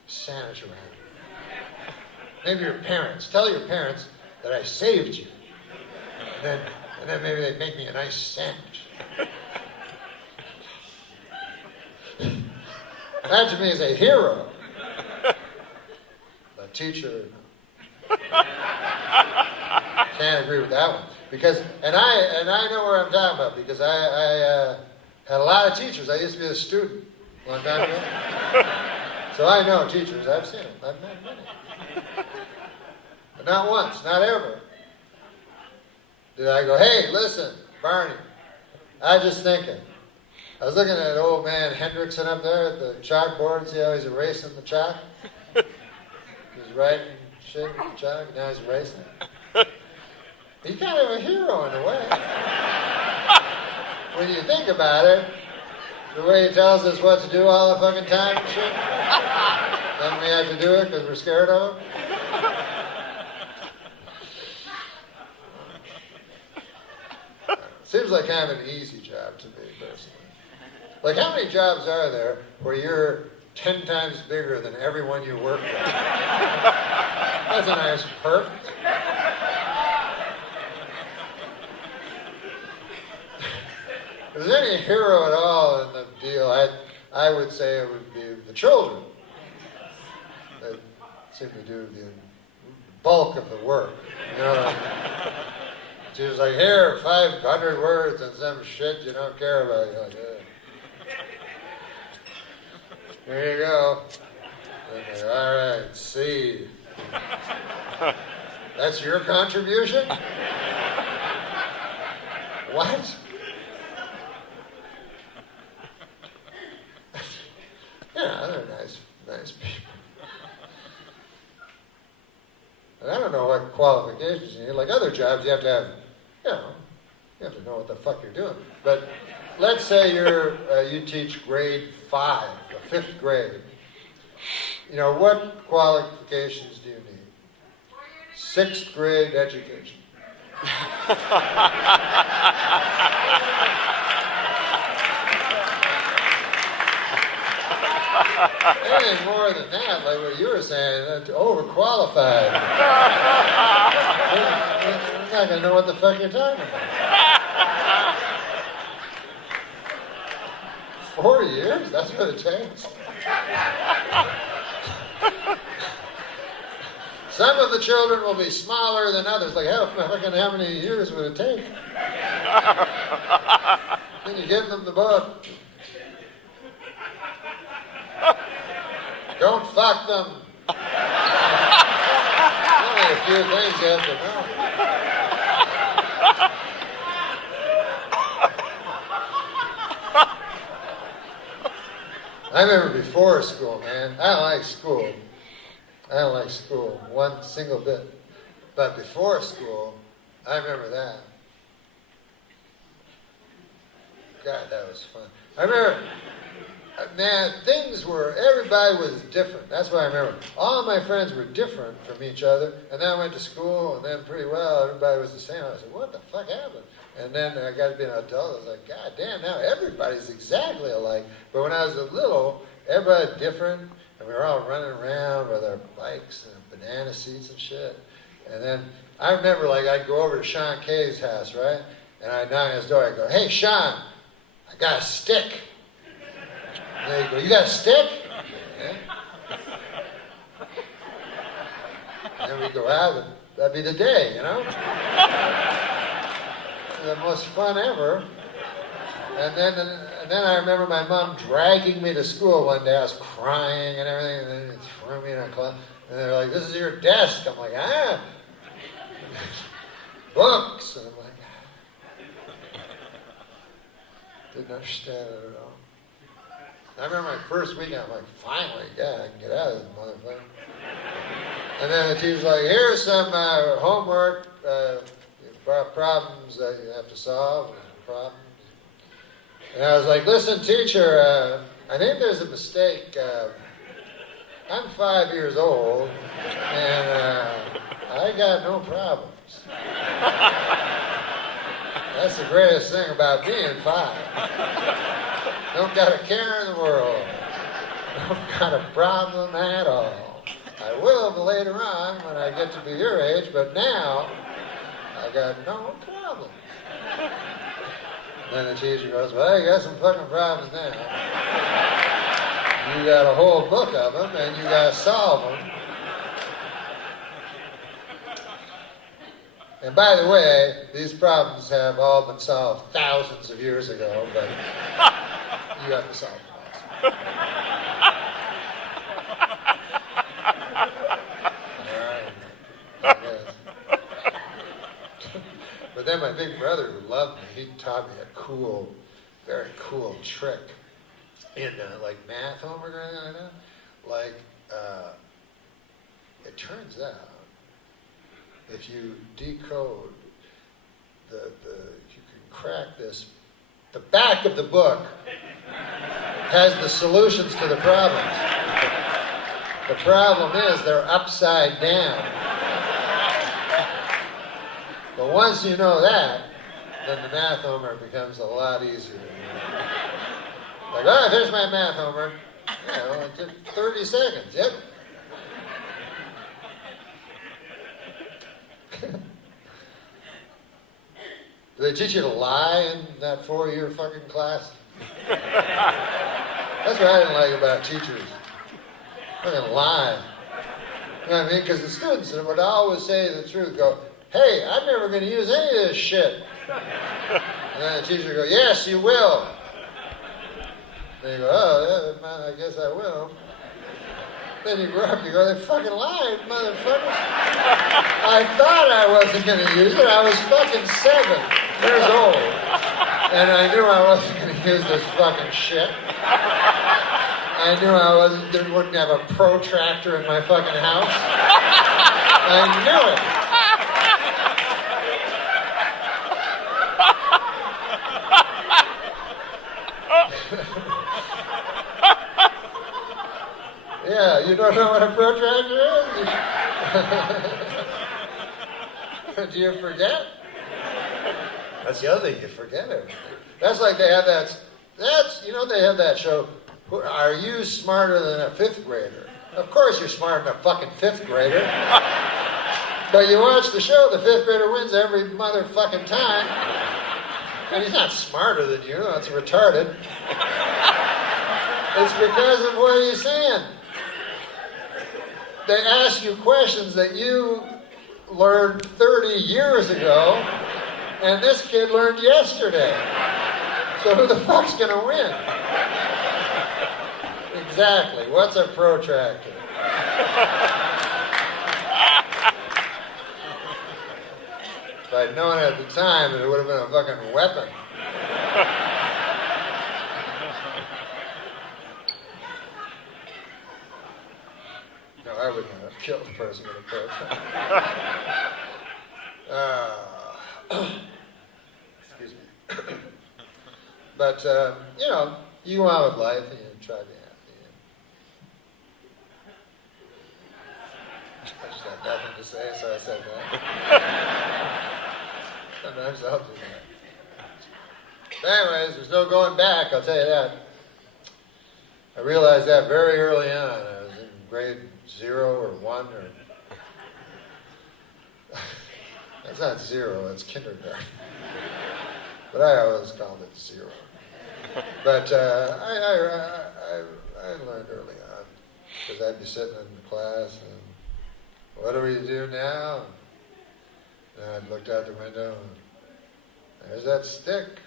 sandwich around. Maybe your parents. Tell your parents that I saved you. And then maybe they'd make me a nice sandwich. That to me is a hero. A teacher. Can't agree with that one. Because, and I know where I'm talking about, because I had a lot of teachers. I used to be a student a long time ago. So I know teachers. I've seen them. I've met many. But not once, not ever, did I go, hey, listen, Barney, I was just thinking. I was looking at old man Hendrickson up there at the chalkboard. See how he's erasing the chalk? He's writing shit with the chalk, and now he's erasing it. He's kind of a hero in a way. When you think about it, the way he tells us what to do all the fucking time and shit, then we have to do it because we're scared of him. Seems like kind of an easy job to me, personally. Like, how many jobs are there where you're 10 times bigger than everyone you work with? That's a nice perk. If there's any hero at all in the deal, I would say it would be the children that seem to do the bulk of the work. You know, she was like, here, 500 words and some shit you don't care about. You're like, There you go. And they're, all right, C. That's your contribution? What? Yeah, they're nice people. And I don't know what qualifications you need. Like other jobs, you have to have, you have to know what the fuck you're doing. But let's say you teach grade 5, the 5th grade. You know, what qualifications do you need? 6th grade education. Anything more than that, like what you were saying, overqualified. You're not going to know what the fuck you're talking about. 4 years? That's what it takes? Some of the children will be smaller than others. Like, how many years would it take? Then you give them the book. Don't fuck them. Only a few things you have to know. I remember before school, man. I don't like school. I don't like school one single bit. But before school, I remember that. God, that was fun. I remember, man, everybody was different. That's what I remember. All of my friends were different from each other. And then I went to school, and then pretty well, everybody was the same. I said, what the fuck happened? And then I got to be an adult. I was like, God damn, now everybody's exactly alike. But when I was little, everybody was different. And we were all running around with our bikes and banana seats and shit. And then I remember, like, I'd go over to Sean Kay's house, right? And I'd knock on his door. I'd go, hey, Sean, I got a stick. And he'd go, you got a stick? Yeah. And then we'd go out, and that'd be the day, you know? The most fun ever. And then I remember my mom dragging me to school one day. I was crying and everything, and then they threw me in a class. And they're like, this is your desk. I'm like, books. And I'm like, didn't understand it at all. I remember my first weekend, I'm like, finally, yeah, I can get out of this motherfucker. And then the teacher's like, here's some homework, problems that you have to solve, problems. And I was like, listen, teacher, I think there's a mistake. I'm 5 years old, and I got no problems. That's the greatest thing about being 5. Don't got a care in the world. Don't got a problem at all. I will later on when I get to be your age, but now I got no problem. Then the teacher goes, well, you got some fucking problems now. You got a whole book of them, and you got to solve them. And by the way, these problems have all been solved thousands of years ago, but you have to solve them. But then my big brother, who loved me, he taught me a cool, very cool trick in like math homework or anything like that. Like, it turns out, if you decode you can crack this. The back of the book has the solutions to the problems. The problem is they're upside down. But once you know that, then the math homework becomes a lot easier. Like, oh, I finished my math homework. You know, it took 30 seconds. Yep. Do they teach you to lie in that 4-year fucking class? That's what I didn't like about teachers. Fucking lie. You know what I mean? Because the students would always say the truth. Go, hey, I'm never going to use any of this shit. And then the teacher go, yes, you will. Then you go, oh, yeah, man, I guess I will. Then you grow up, you go, they fucking lied, motherfuckers. I thought I wasn't going to use it. I was fucking 7 years old. And I knew I wasn't going to use this fucking shit. I knew I wouldn't have a protractor in my fucking house. I knew it. Yeah, you don't know what a protractor is? Do you forget? That's the other thing, you forget everything. That's like they have they have that show, Are You Smarter Than a Fifth Grader? Of course you're smarter than a fucking fifth grader. But you watch the show, the fifth grader wins every motherfucking time. And he's not smarter than you, that's retarded. It's because of what he's saying. They ask you questions that you learned 30 years ago, and this kid learned yesterday. So who the fuck's gonna win? Exactly. What's a protractor? If I'd known at the time, it would have been a fucking weapon. No, I wouldn't have killed the person with a protractor. Excuse me. But, you go on with life and you try to be happy. I just had nothing to say, so I said that. Sometimes I'll do that. But anyways, there's no going back, I'll tell you that. I realized that very early on. I was in grade 0 or 1 or... That's not 0, that's kindergarten. But I always called it 0. But I learned early on, because I'd be sitting in class and, what do we do now? And I'd look out the window and there's that stick.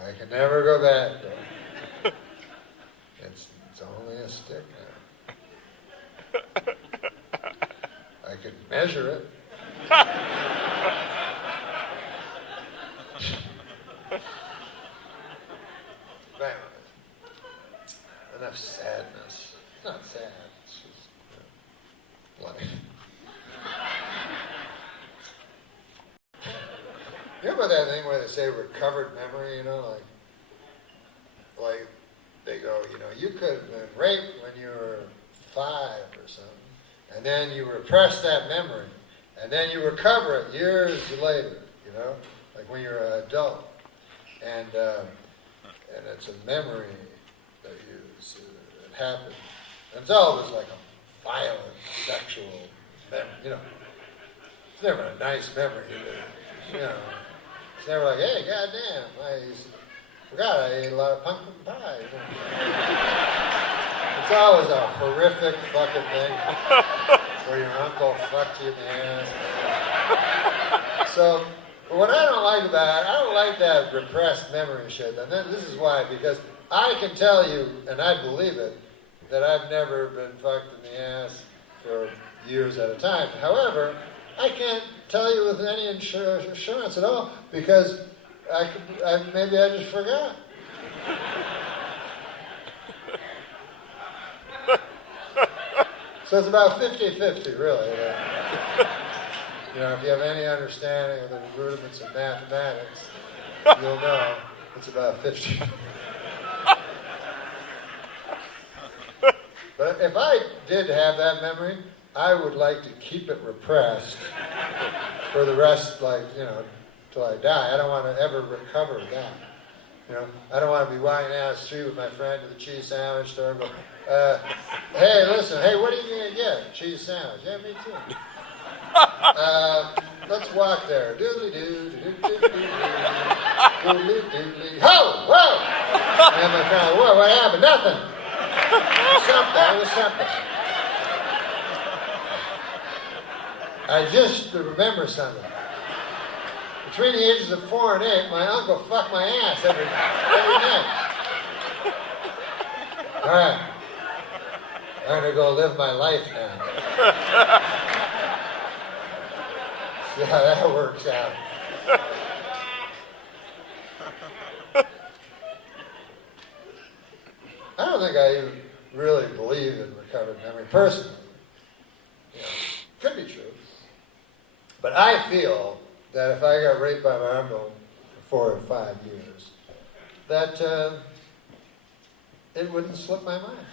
I can never go back, though. It's only a stick now. I could measure it. Enough sadness. It's not sad, it's just life. You know about that thing where they say recovered memory, like they go, you could have been raped when you were 5 or something, and then you repress that memory, and then you recover it years later, like when you're an adult. And it's a memory that it happened. And it's always like a violent, sexual memory, It's never a nice memory, It's never like, hey, goddamn, I forgot I ate a lot of pumpkin pie. It's always a horrific fucking thing where your uncle fucked you in the ass. So, what I don't like about it, I don't like that repressed memory shit. And then this is why, because I can tell you, and I believe it, that I've never been fucked in the ass for years at a time. However, I can't tell you with any assurance at all, because maybe I just forgot. So it's about 50-50, really. If you have any understanding of the rudiments of mathematics, you'll know it's about 50. But if I did have that memory, I would like to keep it repressed for the rest, till I die. I don't want to ever recover that. I don't want to be walking down the street with my friend to the cheese sandwich store and go, hey, listen, what are you going to get? Cheese sandwich. Yeah, me too. Let's walk there. Doodly-doo, doodly-doo, doodly-doodly. Ho! Whoa! And my friend, whoa, what happened? Nothing. It was something. I just remember something. Between the ages of 4 and 8, my uncle fucked my ass every night. All right. I'm going to go live my life now. See how that works out. I don't think I even really believe in recovered memory, personally. Could be true. But I feel that if I got raped by my uncle for 4 or 5 years, that it wouldn't slip my mind.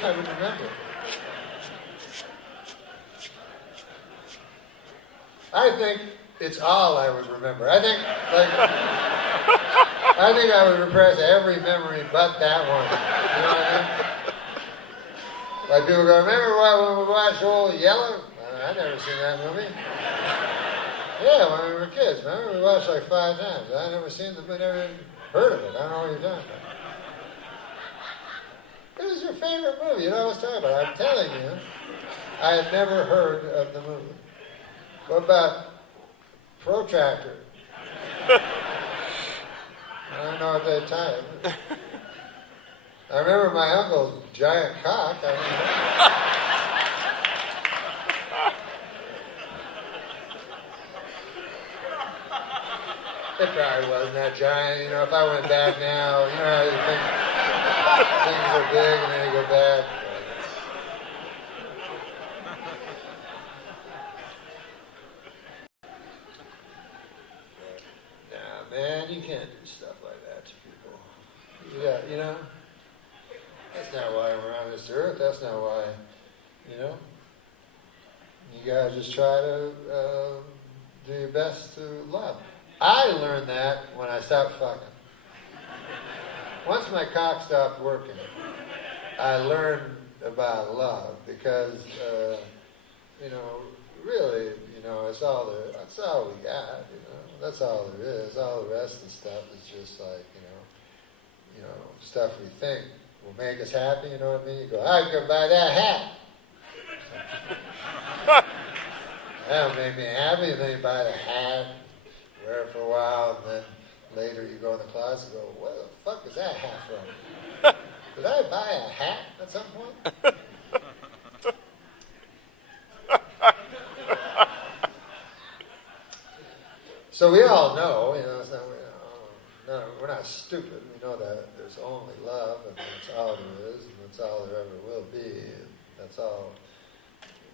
I would remember it. I think it's all I would remember. I think I would repress every memory but that one. You know what I mean? Like people go, remember when we watched Old Yeller? I never seen that movie. Yeah, when we were kids. Remember we watched like 5 times. I never seen the movie, never even heard of it. I don't know what you're talking about. What is your favorite movie? You know what I was talking about? I'm telling you, I had never heard of the movie. What about Protractor? I don't know what they tied. I remember my uncle's giant cock. It probably wasn't that giant. You know, if I went back now, you know how you think things are big and then you go back. Nah, man, you can't do stuff like that to people. Yeah, you know? That's not why we're on this earth. That's not why, you know? You gotta just try to do your best to love. I learned that when I stopped fucking. Once my cock stopped working, I learned about love because, you know, really, you know, that's all we got, you know. That's all there is. All the rest of the stuff is just like, you know, stuff we think will make us happy, you know what I mean? You go, I could buy that hat. That'll make me happy, and then you buy the hat, wear it for a while, and then later you go in the closet and go, where the fuck is that hat from? Did I buy a hat at some point? So we all know, you know, it's not, no, we're not stupid. We know that there's only love, and that's all there is, and that's all there ever will be, and that's all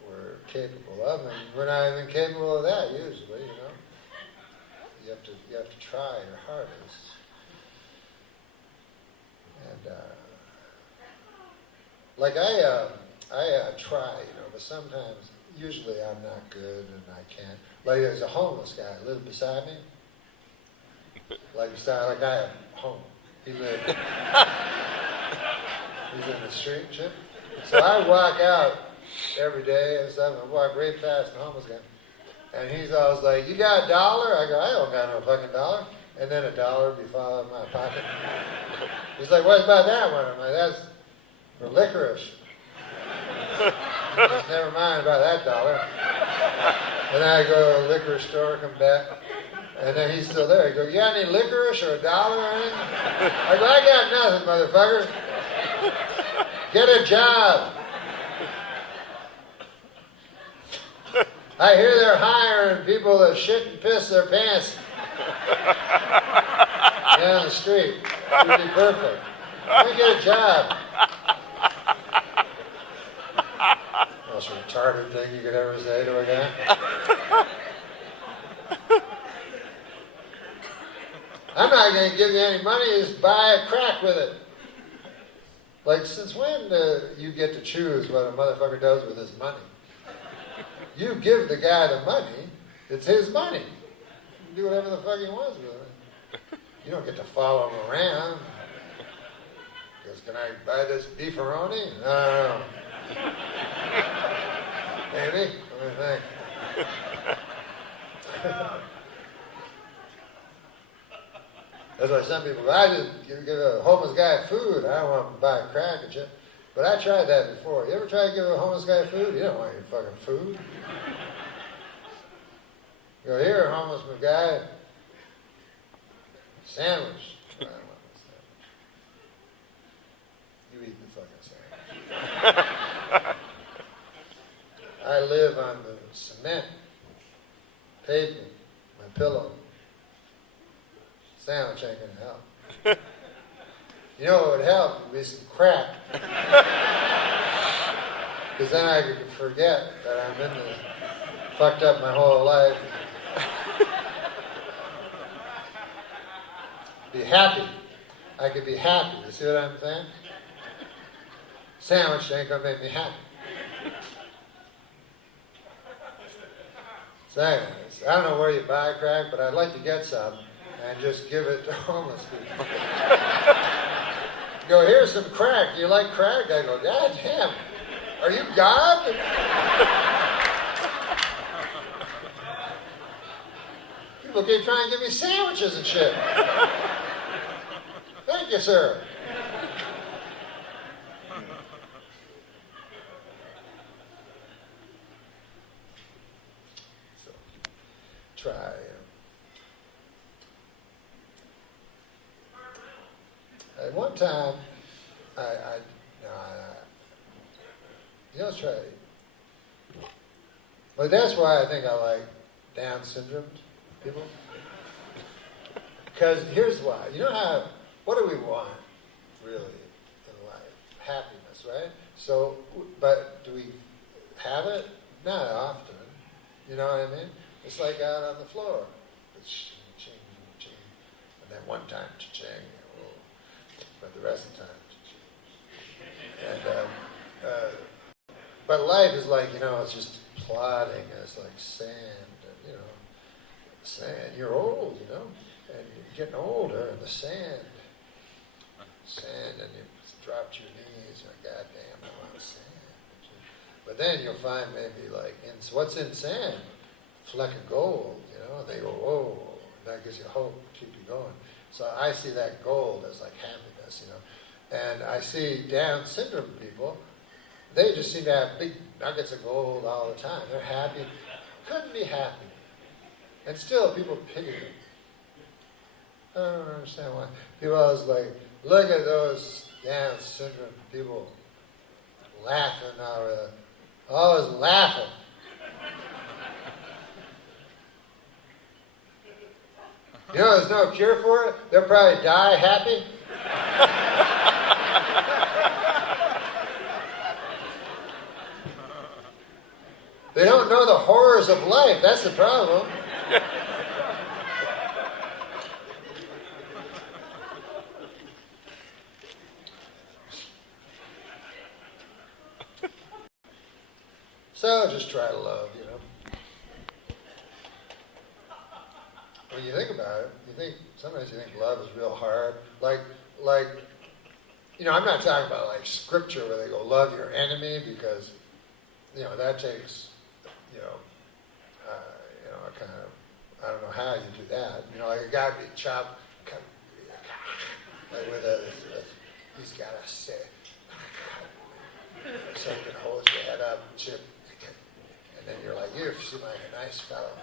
we're capable of, and we're not even capable of that usually, you know. You have to try your hardest. And like I try, you know, but sometimes, usually I'm not good and I can't. Like there's a homeless guy who lived beside me. Like I have a home. He lived. He's in the street and shit. So I walk out every day and stuff, and I walk right past the homeless guy. And he's always like, you got $1? I go, I don't got no fucking $1. And then $1 would be falling out of my pocket. He's like, what about that one? I'm like, that's for licorice. Says, never mind about that $1. And then I go to the liquor store, come back, and then he's still there. He goes, you got any licorice or $1 or anything? I go, I got nothing, motherfucker. Get a job. I hear they're hiring people that shit and piss their pants down the street. It would be perfect. Let me get a job. Most retarded thing you could ever say to a guy. I'm not going to give you any money, just buy a crack with it. Like, since when do you get to choose what a motherfucker does with his money? You give the guy the money, it's his money. He can do whatever the fuck he wants with it. You don't get to follow him around. Because, can I buy this beefaroni? No. Maybe? What do you think? That's why some people go, I just give a homeless guy food. I don't want to buy a crack and shit. But I tried that before. You ever try to give a homeless guy food? You don't want your fucking food. You go, here, homeless guy, sandwich. I don't want a sandwich. You eat the fucking sandwich. I live on the cement, pavement, my pillow. Sandwich ain't gonna help. You know what would help? Would be some crack. Because then I could forget that I'm in the fucked up my whole life. Be happy. I could be happy. You see what I'm saying? Sandwich ain't gonna make me happy. So anyways, I don't know where you buy crack, but I'd like to get some and just give it to homeless people. Go, here's some crack. Do you like crack? I go, God damn, are you God? People keep trying to give me sandwiches and shit. Thank you, sir. So, try. At one time, try. But that's why I think I like Down syndrome people. Because here's why. You know how, what do we want, really, in life? Happiness, right? So, but do we have it? Not often. You know what I mean? It's like out on the floor. It's ching, ching. And then one time, ching. But the rest of the time, and but life is like, it's just plodding, and it's like sand, and sand. You're old, and you're getting older, and the sand, and you dropped your knees, and goddamn, I want sand. But then you'll find maybe what's in sand? Fleck of gold, and they go, whoa, that gives you hope to keep you going. So I see that gold as like happiness, And I see Down syndrome people, they just seem to have big nuggets of gold all the time. They're happy. Couldn't be happy. And still people pity them. I don't understand why. People always look at those Down syndrome people laughing always laughing. There's no cure for it. They'll probably die happy. They don't know the horrors of life. That's the problem. So just try to love, When you think about it, sometimes you think love is real hard. I'm not talking about scripture where they go, love your enemy, because, that takes, I don't know how you do that. It got to be chopped, he's got to say, so you can hold your head up, chip, and then you're like, you seem like a nice fellow.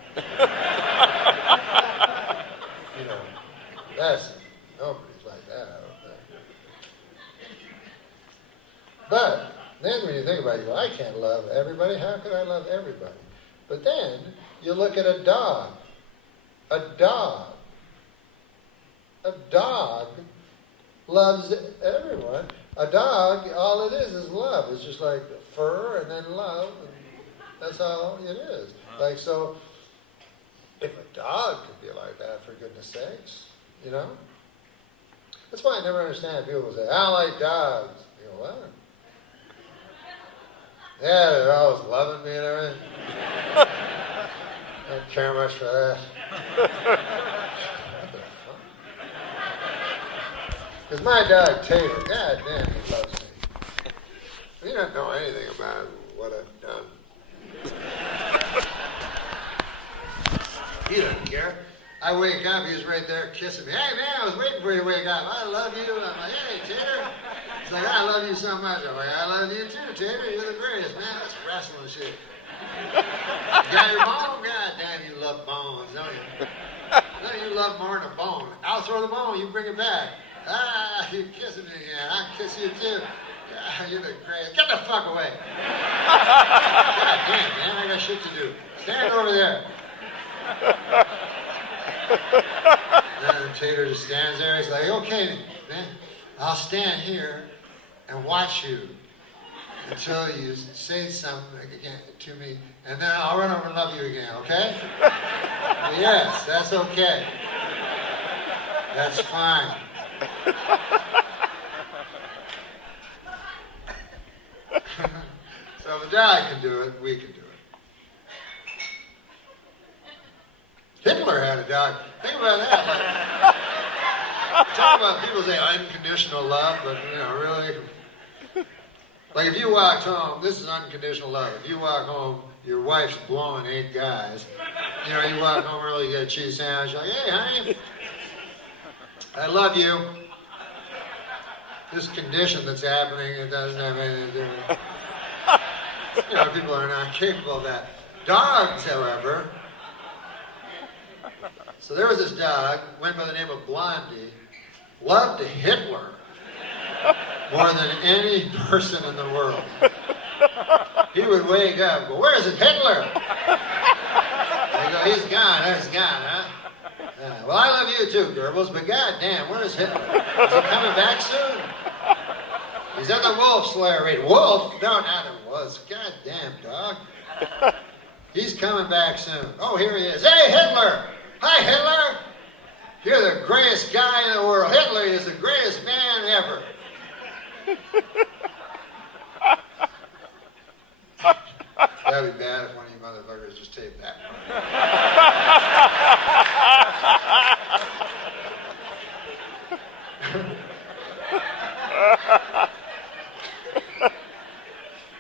Nobody's like that, I don't think. But then when you think about it, you go, I can't love everybody. How could I love everybody? But then you look at a dog. A dog loves everyone. A dog, all it is love. It's just like fur and then love. And that's all it is. So, if a dog could be like that, for goodness sakes, That's why I never understand people who say, I don't like dogs. You go, what? Yeah, they're always loving me and everything. I don't care much for that. Because my dog, Tater, God damn, he loves me. You don't know anything about what I've done. He doesn't care. I wake up, he's right there kissing me. Hey, man, I was waiting for you to wake up. I love you. I'm like, hey, Tater. He's like, I love you so much. I'm like, I love you too, Tater. You're the greatest, man. That's wrestling shit. You got your bone? God damn, you love bones, don't you? No, you love more than a bone. I'll throw the bone, you bring it back. Ah, you're kissing me again. I'll kiss you too. Ah, you're the greatest. Get the fuck away. God damn, man, I got shit to do. Stand over there. And Tater just stands there. He's like, okay, man, I'll stand here and watch you until you say something again to me, and then I'll run over and love you again, okay? Yes, that's okay. That's fine. So if a dog can do it, we can do it. Hitler had a dog. Think about that. Like, talk about people say unconditional love, but really. Like if you walked home, this is unconditional love. If you walk home, your wife's blowing 8 guys. You walk home early, you get a cheese sandwich, you're like, hey, honey, I love you. This condition that's happening, it doesn't have anything to do with it. People are not capable of that. Dogs, however. So there was this dog, went by the name of Blondie, loved Hitler more than any person in the world. He would wake up, go, where is it, Hitler? I go, he's gone, huh? Well, I love you too, Goebbels, but goddamn, where is Hitler? Is he coming back soon? He's at the wolf slayer raid. Wolf? No, not a wolf. Goddamn, dog. He's coming back soon. Oh, here he is. Hey, Hitler! Hi, Hitler! You're the greatest guy in the world. Hitler is the greatest man ever. That'd be bad if one of you motherfuckers just taped that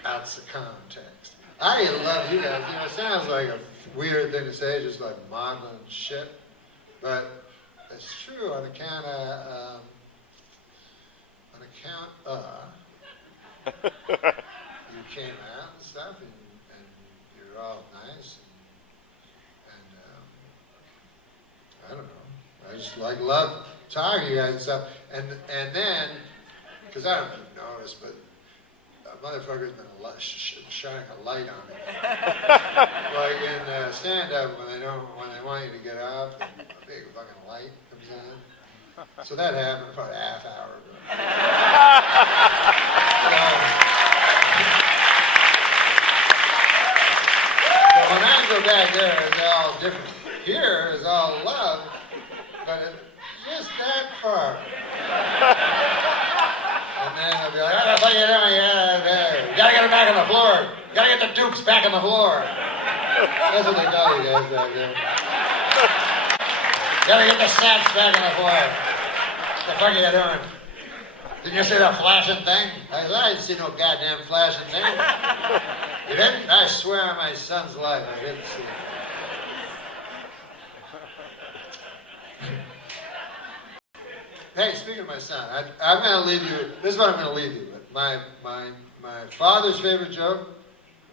That's the context. I love you guys. It sounds like a weird thing to say, just like modeling shit, but it's true on account of you came out and stuff, and you're all nice, and I don't know. I just love talking to you guys and stuff, and then because I don't know if you've noticed, but a motherfucker's been shining a light on me. Like in stand-up when they want you to get off, a big fucking light comes on. So that happened about a half hour ago. So when I go back there, it's all different. Here is all love, but it's just that far. And then they'll be like, what are you doing? You gotta get them back on the floor. You gotta get the dukes back on the floor. That's what they call you guys back there. You gotta get the sacks back on the floor. What the fuck are you doing? Didn't you see that flashing thing? I said, I didn't see no goddamn flashing thing. You didn't? I swear on my son's life, I didn't see it. Hey, speaking of my son, I'm going to leave you. This is what I'm going to leave you with. My father's favorite joke,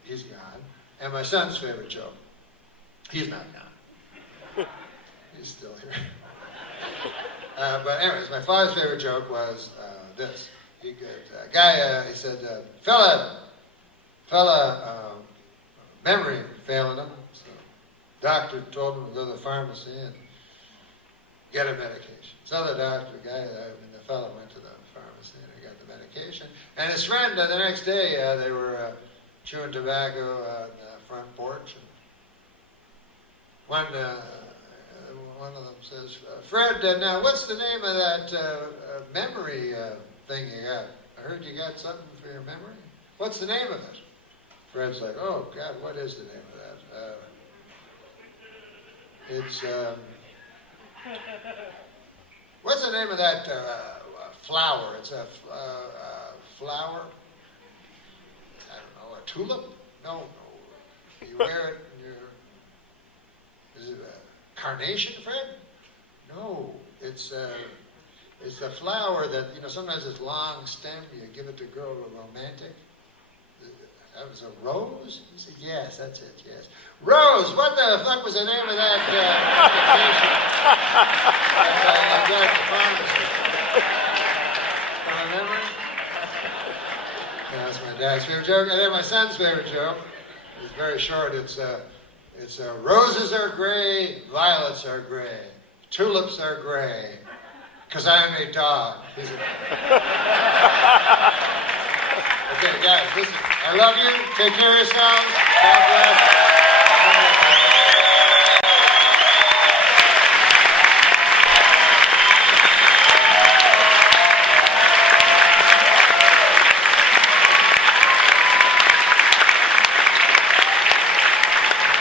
he's gone, and my son's favorite joke, he's not gone. He's still here. But anyways, my father's favorite joke was this. He said, fella, memory failing him. So doctor told him to go to the pharmacy and get a medication. So the fellow went to the pharmacy and he got the medication. And his friend, the next day, they were chewing tobacco on the front porch. And one of them says, Fred, now what's the name of that memory thing you got? I heard you got something for your memory. What's the name of it? Fred's like, oh, God, what is the name of that? It's... What's the name of that flower? It's a flower. I don't know, a tulip? No. You wear it in your... Is it a carnation, Fred? No. It's a flower that, sometimes it's long stem. You give it to a girl who are romantic. That was a rose? He said, yes, that's it, yes. Rose, what the fuck was the name of that medication? I got at the pharmacy. Remember? That's my dad's favorite joke. And then my son's favorite joke is very short. It's roses are gray, violets are gray, tulips are gray, because I'm a dog. Okay, guys, listen. I love you. Take care of yourselves. God bless.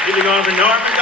Keep it going for Norman.